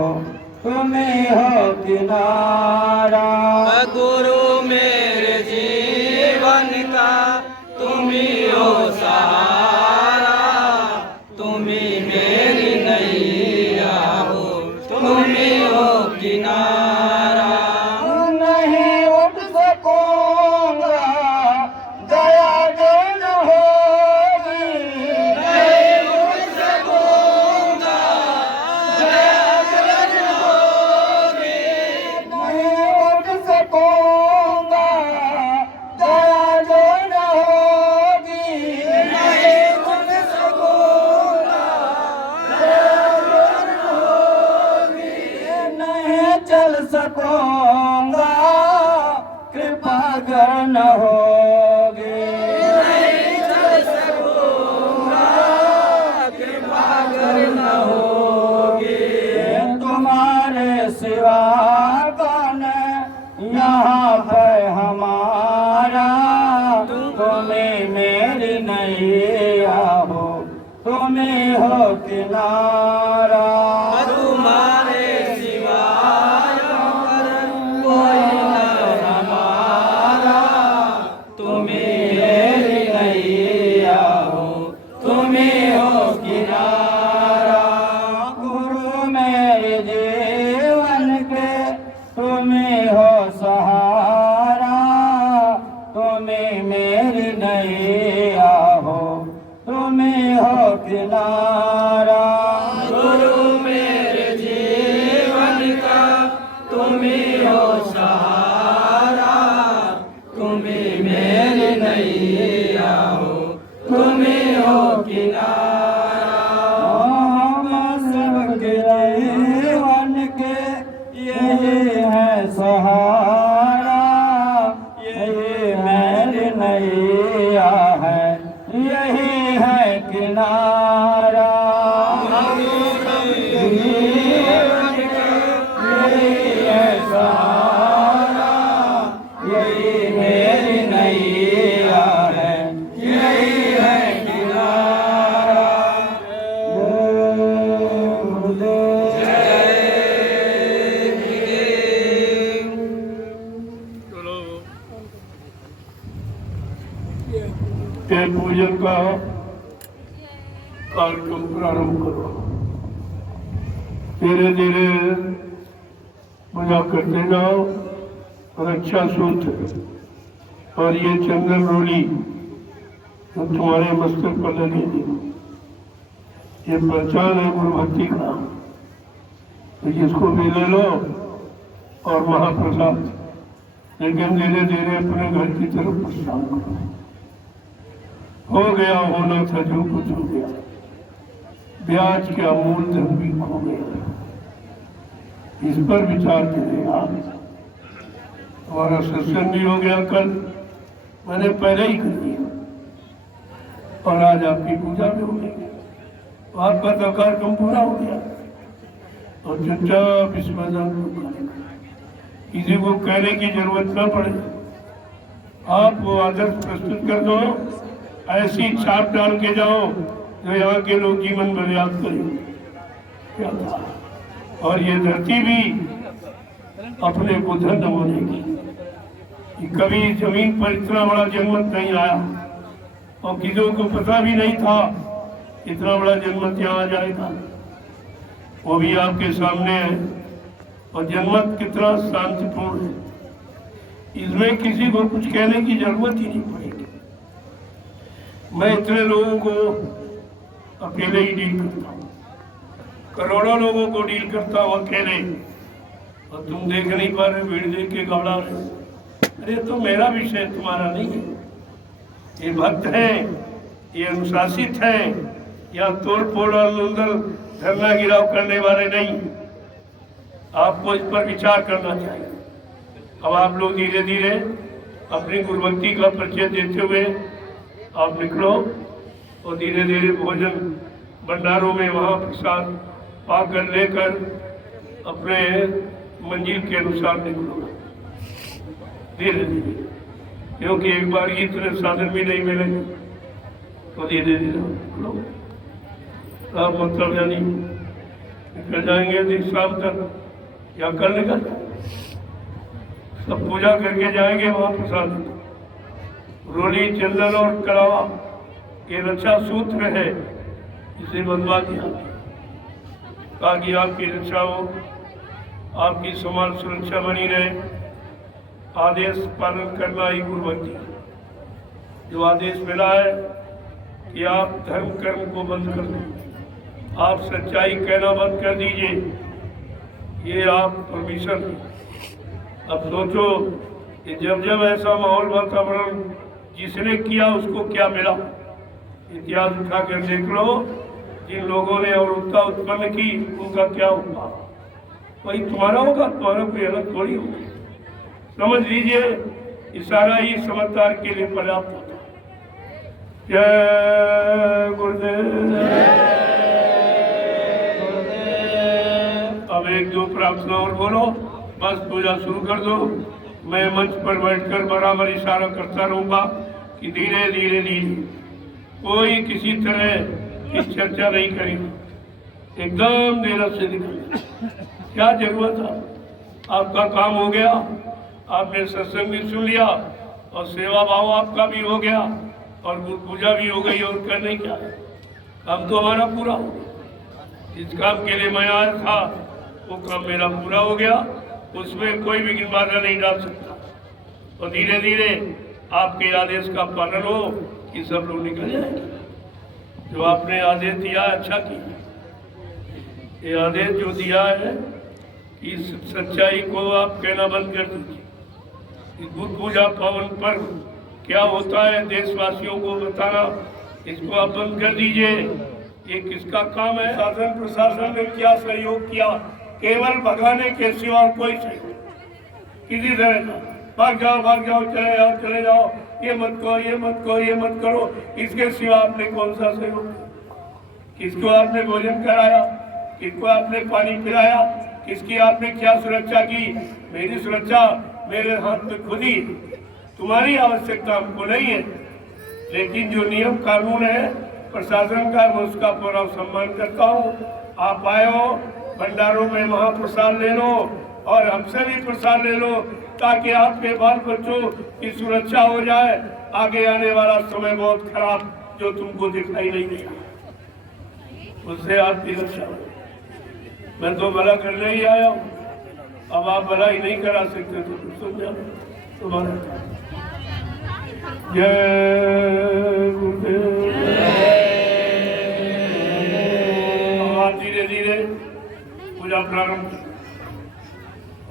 तुम्हें हो किनारा। गुरु मेरे जीवन का तुम ही हो सहारा, तुम ही मेरी नैया हो, तुम ही हो किनारा। नहीं उठ सकूंगा, दया जो न होगी, नहीं उठ सकूंगा, दया जन होगी। नहीं उठ सकूंगा, दया जो न होगी, नहीं उठ सकूंगा, दया जन होगी। नहीं चल सकूंगा, कृपा कर न होगी। नहीं चल सकूंगा, कृपा कर न होगी। तुम्हारे सिवा कौन यहाँ पर हमारा, तुम्हें मेरी नैया हो, तुम्हें हो किनारा। तुम्हारे सिवाय कोई न हमारा, तुम्हें मेरी नैया हो, तुम्हें हो किनारा। गुरु मेरे जीवन के तुम्हें हो सहारा, तुम्हें मेरी नैया हो, तुम्हें हो किनारा। गुरु मेरे जीवन का तुम ही हो सहारा, तुम्हें मेरी नैया हो, तुम्हें हो किनारा। हम सबके जीवन के यही है सहारा, यही मेरी नैया है, यही है किनारा। यही है सहारा, यही मेरी नैया है, यही है किनारा। के पूजन का कार्यक्रम प्रारंभ करो। धीरे धीरे पूजा करते जाओ और अच्छा सुनते। और ये चंदन रोली जो तुम्हारे मस्तक पर लगी थी, ये पहचान है गुरु भक्ति का। तो जिसको भी ले लो और महाप्रसाद, लेकिन धीरे धीरे अपने घर की तरफ प्रस्थान करो। हो गया होना था जो कुछ हो गया, ब्याज के अमूल धन भी खो गया। इस पर विचार करें आप। हमारा सत्संग भी हो गया कल, मैंने पहले ही कर दिया, और आज आपकी पूजा भी हो गई, आपका तो कार्यक्रम पूरा हो गया। और चुपचाप इस मैदान को किसी को कहने की जरूरत न पड़े, आप वो आदर्श प्रस्तुत कर दो, ऐसी छाप डाल के जाओ जो यहाँ के लोग जीवन भर याद करेंगे। और ये धरती भी अपने को धन्य मानेगी कि कभी जमीन पर इतना बड़ा जनमत नहीं आया, और किसी को पता भी नहीं था इतना बड़ा जनमत यहाँ आ जाएगा। वो भी आपके सामने है, और जनमत कितना शांतिपूर्ण है, इसमें किसी को कुछ कहने की जरूरत ही नहीं पड़ेगी। मैं इतने लोगों को अकेले ही डील करता हूँ, करोड़ों लोगों को डील करता हूँ अकेले, और तुम देख नहीं पा रहे, भीड़ देख के घबरा रहे। अरे तो मेरा विषय तुम्हारा नहीं है, ये भक्त है, ये अनुशासित है, या तोड़ फोड़ और लुंदल धरना गिराव करने वाले नहीं। आपको इस पर विचार करना चाहिए। अब आप लोग धीरे धीरे अपनी गुरुभक्ति का परिचय देते हुए आप निकलो, और धीरे धीरे भोजन भंडारों में वहाँ प्रसाद पाकर लेकर अपने मंजिल के अनुसार निकलो धीरे धीरे, क्योंकि एक बार ही इतने साधन भी नहीं मिलेंगे। तो धीरे धीरे निकलो, आप मतलब यानी निकल जाएंगे दिन शाम तक या कल निकल सब पूजा करके जाएंगे वहाँ प्रसाद। रोली, चंदन और कलावा ये रक्षा सूत्र है, इसे बनवा दिया ताकि आपकी रक्षा हो, आपकी समाज सुरक्षा बनी रहे। आदेश पालन करना ही गुरुभक्ति है। जो आदेश मिला है कि आप धर्म कर्म को बंद कर दें, आप सच्चाई कहना बंद कर दीजिए, ये आप परमिशन है। अब सोचो कि जब जब ऐसा माहौल वातावरण जिसने किया उसको क्या मिला, इतिहास उठा कर देख लो। जिन लोगों ने अवरुद्धा उत्पन्न की उनका क्या हुआ, वही तुम्हारा होगा, तुम्हारा कोई अलग थोड़ी होगा। समझ लीजिए, इशारा ही समझदार के लिए पर्याप्त होता है। जय गुरुदेव। अब एक दो प्रार्थना और बोलो, बस पूजा शुरू कर दो। मैं मंच पर बैठकर बराबर इशारा करता रहूंगा कि धीरे धीरे धीरे, कोई किसी तरह की चर्चा नहीं करेगा, एकदम देर से निकल। क्या जरूरत है, आपका काम हो गया, आपने सत्संग भी सुन लिया, और सेवा भाव आपका भी हो गया, और गुरु पूजा भी हो गई, और करने क्या है, काम तो हमारा पूरा हो गया। जिस काम के लिए मैं आया था वो काम मेरा पूरा हो गया, उसमें कोई भी बाधा नहीं डाल सकता। और धीरे धीरे आपके आदेश का पालन हो कि सब लोग निकल जाएंगे। जो आपने आदेश दिया अच्छा किया, ये आदेश जो दिया है इस सच्चाई को आप कहना बंद कर दीजिए। गुरु पूजा पावन पर्व क्या होता है देशवासियों को बताना, इसको आप बंद कर दीजिए। ये किसका काम है? शासन प्रशासन ने क्या सहयोग किया, केवल भगाने के सिवा और कोई सहयोग किसी तरह का। भाग जाओ, चले जाओ, ये मत करो, ये मत करो, ये मत करो, इसके सिवा आपने कौन सा सहयोग किया? किसको आपने भोजन कराया, किसको आपने पानी पिलाया, किसकी आपने क्या सुरक्षा की? मेरी सुरक्षा मेरे हाथ में खुद ही, तुम्हारी आवश्यकता हमको नहीं है। लेकिन जो नियम कानून है प्रशासन का, मैं उसका पूरा सम्मान करता हूँ। आप आए हो, भंडारों में महाप्रसाद ले लो, और हमसे भी प्रसाद ले लो, ताकि आपके बाल बच्चों की सुरक्षा हो जाए। आगे आने वाला समय बहुत खराब जो तुमको दिखाई नहीं देगा, उससे आपकी रक्षा हो। मैं तो भला करने ही आया हूँ, अब आप भला ही नहीं करा सकते तो समझा तुम्हारा। जय गुरुदेव। आप धीरे धीरे पूजा प्रारंभ,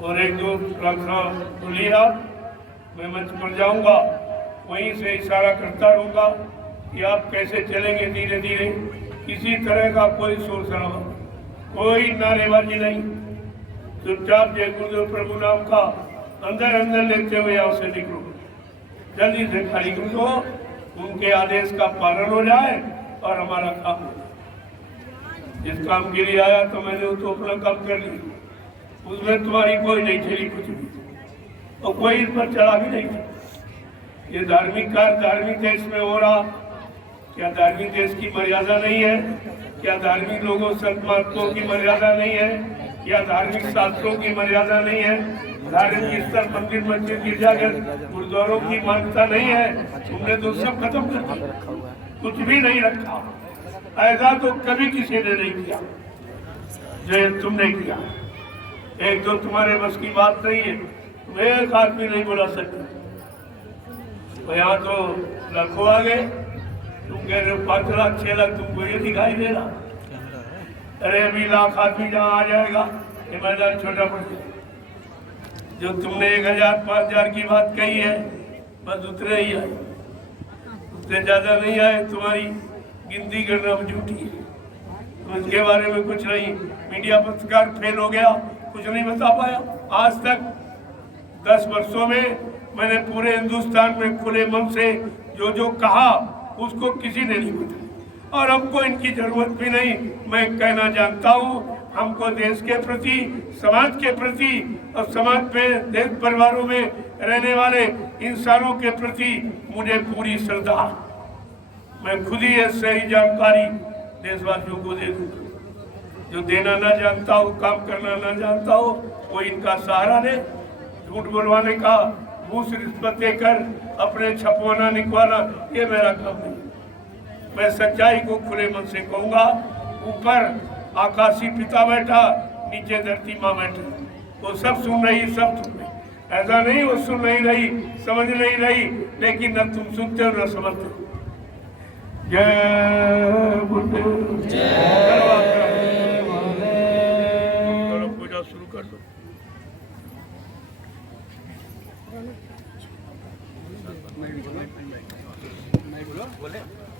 और एक दो प्रार्थना बोलिए आप। मैं मंच पर जाऊंगा, वहीं से इशारा करता रहूंगा, कि आप कैसे चलेंगे धीरे धीरे। किसी तरह का कोई शोर शराबा, कोई नारेबाजी नहीं। चुपचाप जय गुरुदेव प्रभु नाम का अंदर अंदर लेते हुए यहाँ से निकलो, जल्दी से खाली कर दो, उनके आदेश का पालन हो जाए और हमारा काम हो जाए। जिस काम के लिए आया तो मैंने तो अपना काम कर लिया, उसमें तुम्हारी कोई नहीं चली कुछ भी, और कोई इस पर चढ़ा भी नहीं था। ये धार्मिक कार्य धार्मिक देश में हो रहा, क्या धार्मिक देश की मर्यादा नहीं है? क्या धार्मिक लोगों संत महात्माओं की मर्यादा नहीं है? क्या धार्मिक शास्त्रों की मर्यादा नहीं है? धार्मिक स्थल मंदिर मस्जिद गिरजाघर गुरुद्वारों की मान्यता नहीं है? तुमने तो सब खत्म कर दिया, कुछ भी नहीं रखा। ऐसा तो कभी किसी ने नहीं किया जो तुमने किया। एक तो तुम्हारे बस की बात नहीं है, तुम एक आदमी नहीं बुला सकते। तो यहाँ तो लाखों आ गए, तुम कह रहे हो 5 लाख 6 लाख, तुमको ये दिखाई दे रहा? अरे अभी लाख आदमी जहाँ आ जाएगा ये मैदान छोटा पड़ जाएगा। जो तुमने 1000 5000 की बात कही है, बस उतने ही आए, उससे ज्यादा नहीं आए। तुम्हारी गिनती करना झूठी है, उसके बारे में कुछ नहीं। मीडिया पत्रकार फेल हो गया, कुछ नहीं बता पाया। आज तक 10 वर्षों में मैंने पूरे हिंदुस्तान में खुले मन से जो कहा उसको किसी ने नहीं बताया, और हमको इनकी जरूरत भी नहीं। मैं कहना जानता हूँ, हमको देश के प्रति, समाज के प्रति और समाज में देश परिवारों में रहने वाले इंसानों के प्रति मुझे पूरी श्रद्धा। मैं खुद ही ये सही जानकारी देशवासियों को दे दूंगा। जो देना ना जानता हो, काम करना ना जानता हो, वो इनका सहारा ले। झूठ बोलवाने का, घूस रिश्वत देकर अपने छपवाना निकलवाना, ये मेरा काम नहीं। मैं सच्चाई को खुले मन से कहूँगा। ऊपर आकाशी पिता बैठा, नीचे धरती माँ बैठी, वो सब सुन रही, सब सुन रही। ऐसा नहीं वो सुन नहीं रही, समझ नहीं रही, लेकिन न तुम सुनते हो न समझते हो। जय गुरुदेव, चलो पूजा शुरू कर दो।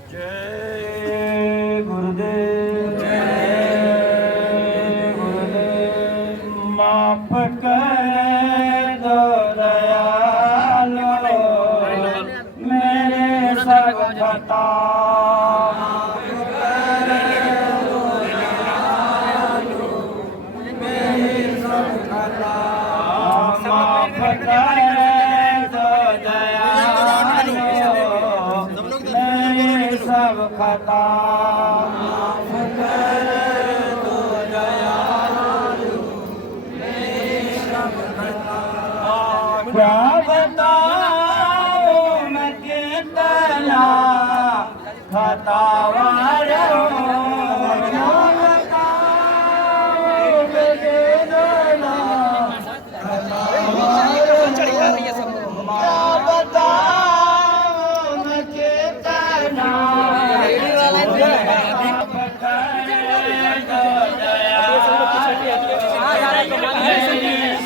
जय गुरुदेव, माफ कर दो दयालो मेरे सब खता, माफ कर दो दयालो मेरे सब खता, माफ कर दो दयालो मेरे सब खता। क्या बताओ मैं कितना खतावार हूँ, क्या बताओ मैं कितना खतावार हूँ, क्या बताओ मैं कितना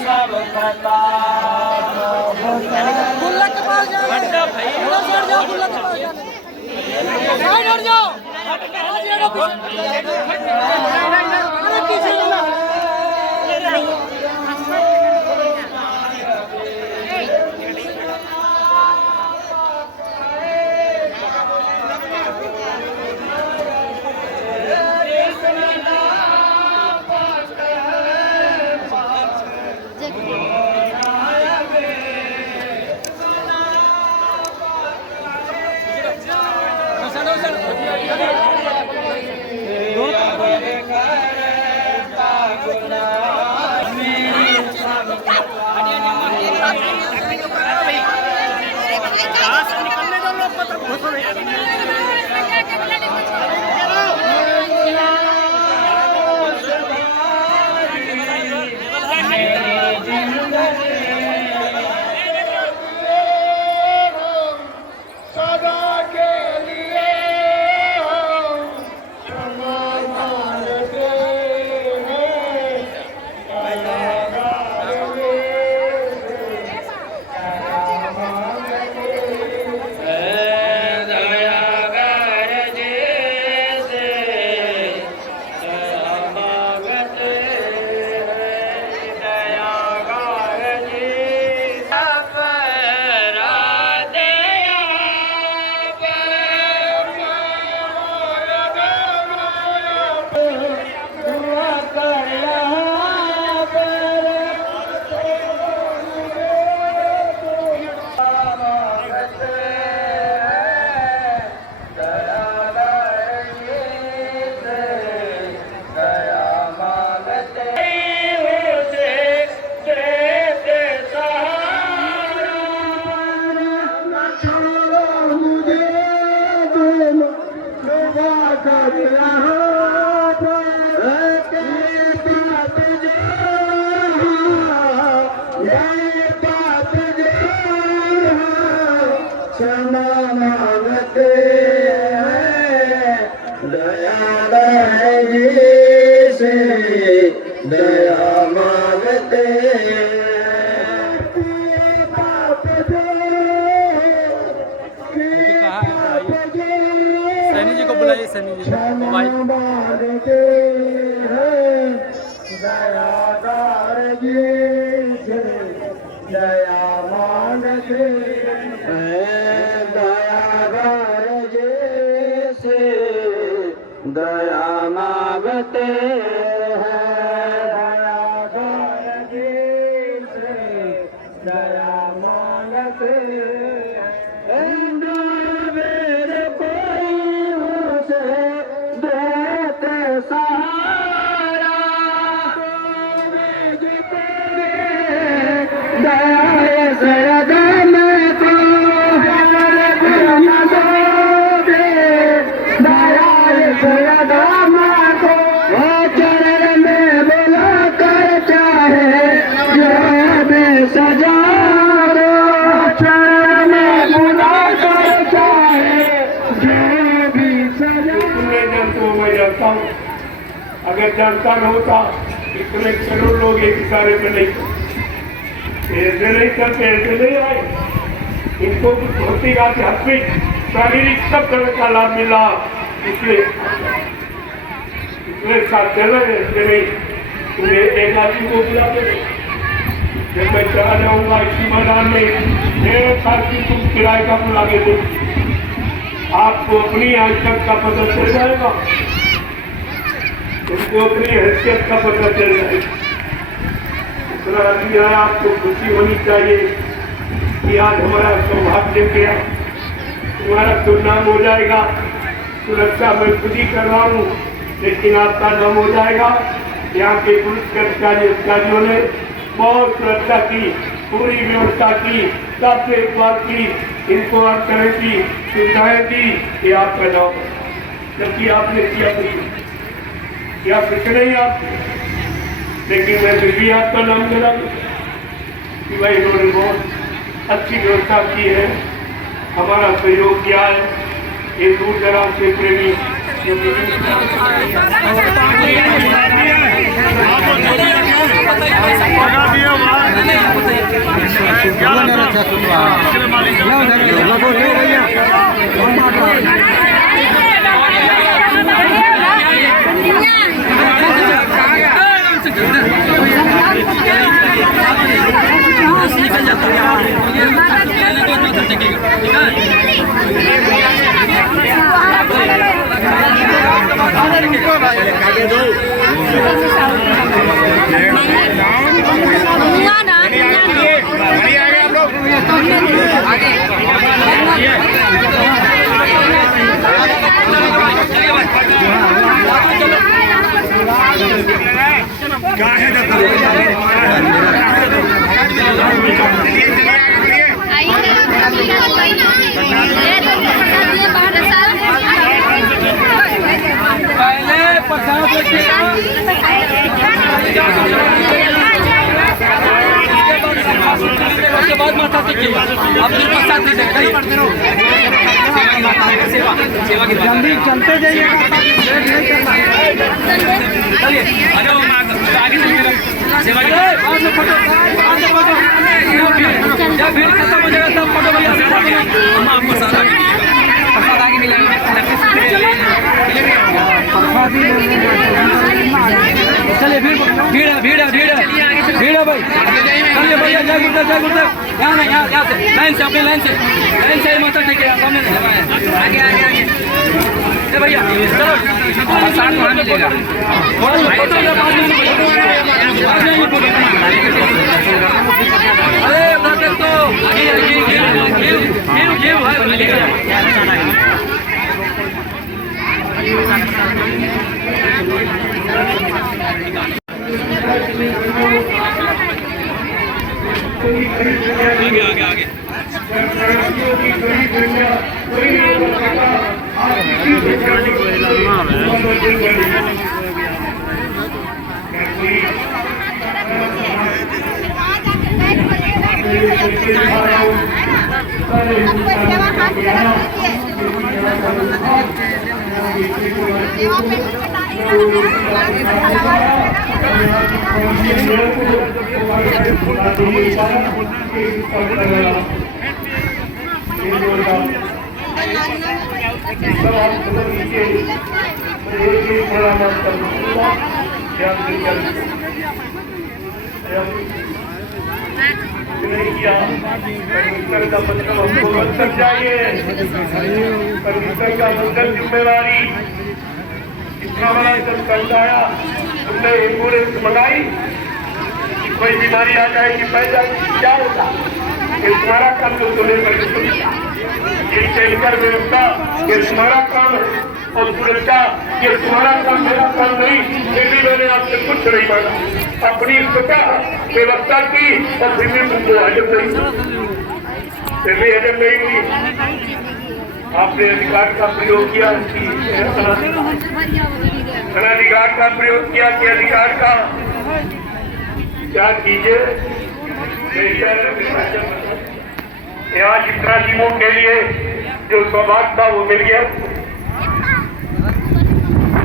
सब खता। गुल्ला के पास जाओ, उधर जाओ, गुल्ला के पास जाओ, साइड हट जाओ, आज ये लोग अरे पीछे ना। जय सैनी जी को बुलाइए, सैनी जी दया मांगते दया मांगते मेरे कोई से देते सहारा दया सदा मैं को सदा मैं को चरण में बुला कर चाहे जो भी सजा अगर जानता न होता इतने करोड़ लोग एक इशारे पे नहीं ऐसे नहीं करते, ऐसे नहीं आए। इनको कुछ धोती का आध्यात्मिक शारीरिक सब तरह का लाभ मिला, इसलिए साथ चल रहे, ऐसे नहीं तुम्हें एक आदमी को बुला दे। जब मैं चला जाऊंगा इसी मैदान में 1.5 साल की तुम किराए का बुला के दो, आपको अपनी आंचल का पता चल जाएगा, उनको अपनी हैसियत का पता चल जाएगा। इतना आदमी आया, आपको खुशी होनी चाहिए कि आज हमारा सौभाग्य गया, तुम्हारा तो नाम हो जाएगा। सुरक्षा मैं खुद ही कर रहा हूँ, लेकिन आपका नाम हो जाएगा। यहाँ के पुलिस कर्मचारी अधिकारियों ने बहुत सुरक्षा की, पूरी व्यवस्था की, सब देखभाल की, इनको हर तरह की सुविधाएं दी कि आपका नाम, जबकि आपने किया क्या कुछ नहीं आप, लेकिन मैं फिर भी आपका नाम करा कि भाई इन्होंने बहुत अच्छी व्यवस्था की है, हमारा सहयोग किया है। ये दूर दराज से प्रेमी उसके बाद माता टेकिए, आप फिर प्रसाद दे देंगे। सेवा की जल्दी चलते जाइए, सेवा की जब भीड़ खत्म हो जाएगा तब फोटो बढ़िया से हम आपको प्रसाद आगे मिलेगा। चलिए भीड़ भीड़ भीड़ भीड़ भीड़ है भाई, चलिए भैया जय गुरुदेव यहाँ नहीं, यहाँ से लाइन से, अपनी लाइन से माता टेके सामने आगे आगे आगे भैया चलो साथ वहाँ मिलेगा। अरे तो आगे आगे जिम्मेवारी इतना बड़ा संकल्प आया, तुमने एम्बुलेंस मंगाई कि कोई बीमारी आ जाएगी फैल जाएगी, क्या होगा? ये तुम्हारा काम जो तुम्हें ये टैंकर व्यवस्था ये तुम्हारा काम है और सुरक्षा ये तुम्हारा काम, मेरा काम नहीं। फिर भी मैंने आपसे कुछ नहीं मांगा, अपनी स्वतः व्यवस्था की और फिर भी तुमको हजम नहीं, फिर भी हजम नहीं हुई। आपने अधिकार का प्रयोग किया, अनाधिकार का प्रयोग किया कि अधिकार का क्या कीजिए। यहाँ जितना जीवों के लिए जो सौभाग्य था वो मिल गया,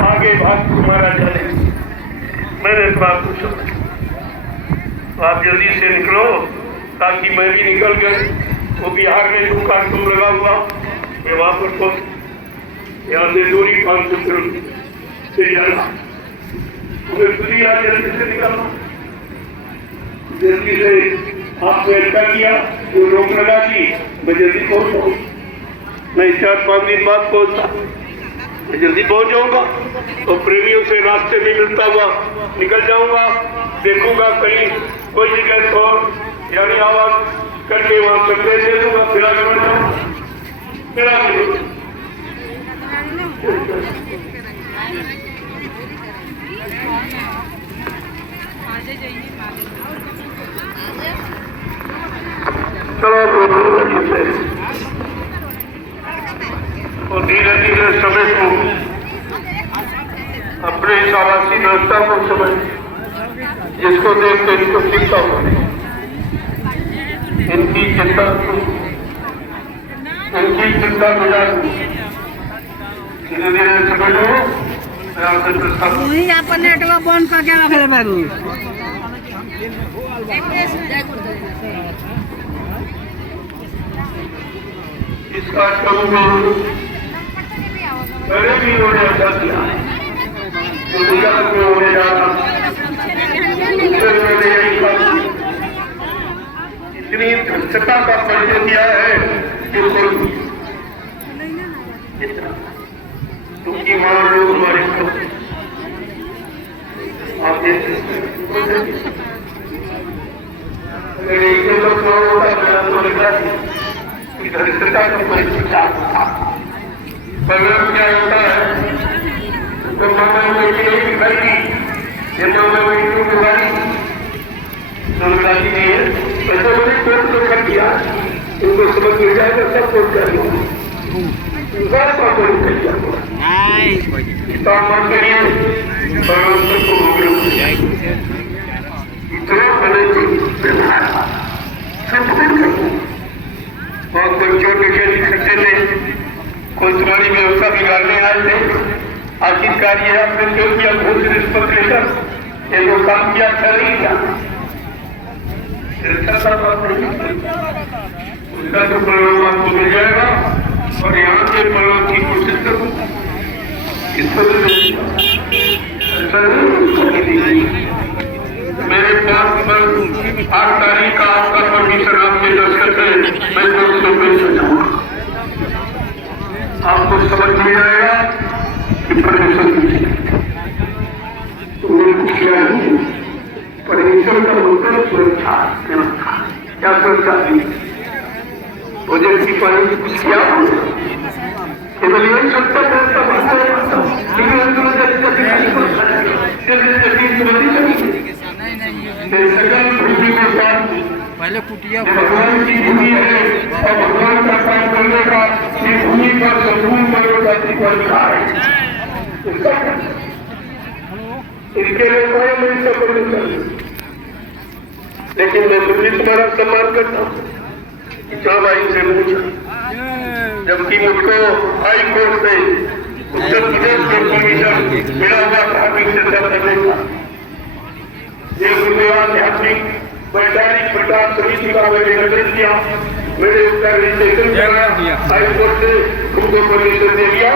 आगे बात तुम्हारा चले। मैंने तो आपको समझ, आप जल्दी से निकलो ताकि मैं भी निकल गए। वो बिहार में दुकान तुम लगा हुआ ये वहां पर तो यहाँ से दूरी 500 किलोमीटर से जाना, तुम्हें खुद ही आज जल्दी से निकलना। जल्दी से आपने ऐसा किया वो रोक लगा दी, मैं जल्दी पहुंचाऊँ, मैं 4-5 दिन बाद पहुंचता, मैं जल्दी पहुंच जाऊंगा और प्रेमियों से रास्ते में मिलता हुआ निकल जाऊंगा। देखूंगा कहीं कोई जगह तो यानी आवाज करके वहां संदेश दे दूंगा, फिर आगे बढ़ जाऊंगा। और धीरे धीरे समय को अपने इस आवासीय व्यवस्था को समझ, जिसको देख कर इनको चिंता हो, इनकी चिंता गुजार धीरे धीरे समझो। अपन नेटवर्क बंद करके रखे बाबू। इसका पहले भी उन्होंने ऐसा किया, तो गुजरात में होने जा रहा, इतनी स्वच्छता का परिचय दिया है कि क्योंकि वहां लोग हमारे आप धरित्रता का परिचय क्या होता है, तो नहीं दिखाई ये नहीं है, ऐसा मैंने कोर्ट तो कर दिया, उनको समझ मिल जाएगा, सब कोर्ट कर दिया और कोई चोट खेल सकते थे, कोई तुम्हारी व्यवस्था बिगाड़ने आए थे। आखिरकार ये आपने जो किया घोष रिश्वत लेकर ये जो काम किया था नहीं किया, उसका तो परिणाम आपको मिल जाएगा और यहाँ के परिणाम की कोशिश करूँ। इस वजह मेरे पास पर 8 तारीख का आपका परमिशन आपके दस्तखत है, मैं तो पेश हो जाऊंगा, आपको समझ में आएगा कि परमिशन क्या है। परमिशन का मतलब सुरक्षा व्यवस्था, क्या सुरक्षा दी प्रोजेक्ट की परमिशन कुछ किया केवल यही सुरक्षा व्यवस्था पहले कुटिया भगवान की भूमि है और भगवान का काम करने का इस भूमि पर संपूर्ण मानव जाति को अधिकार है। इसके लिए कोई नहीं सफल नहीं कर, लेकिन मैं भी तुम्हारा सम्मान करता हूँ। इतना भाई से पूछा, जबकि मुझको हाई कोर्ट से उत्तर प्रदेश के कमीशन मिला हुआ धार्मिक चर्चा करने का ये गुरुदेव आध्यात्मिक वैचारिक प्रचार समिति का मैंने गठन किया। मैंने उसका रजिस्ट्रेशन कराया, हाई कोर्ट से उनको परमिशन दे दिया।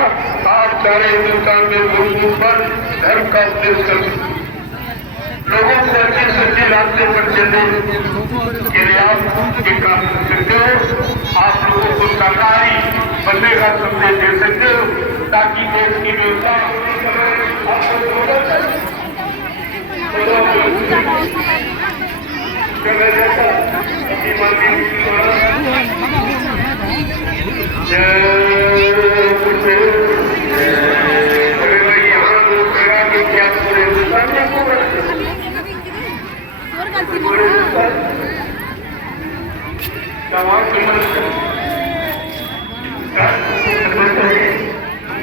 आप सारे हिंदुस्तान में गुरु पर धर्म का उपदेश कर लोगों को अच्छे सच्चे रास्ते पर चलने के लिए आप ये काम कर सकते हो। आप लोगों को सरकारी बनने का संदेश दे सकते हो ताकि देश की व्यवस्था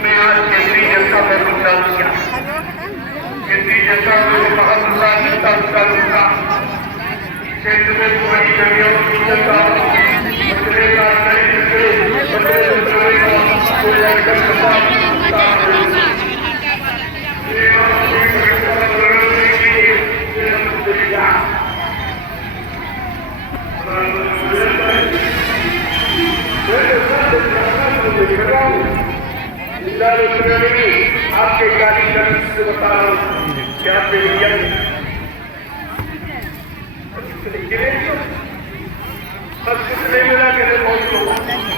मैं आज केंद्रीय जनता पर चालू किया। केंद्रीय जनता को महाप्रसाद का क्षेत्र में पूरी जमीनों की जनता आपके कार्यक्रम से बता रहा हूँ क्या बस कुछ नहीं मिला, कहते बहुत लोग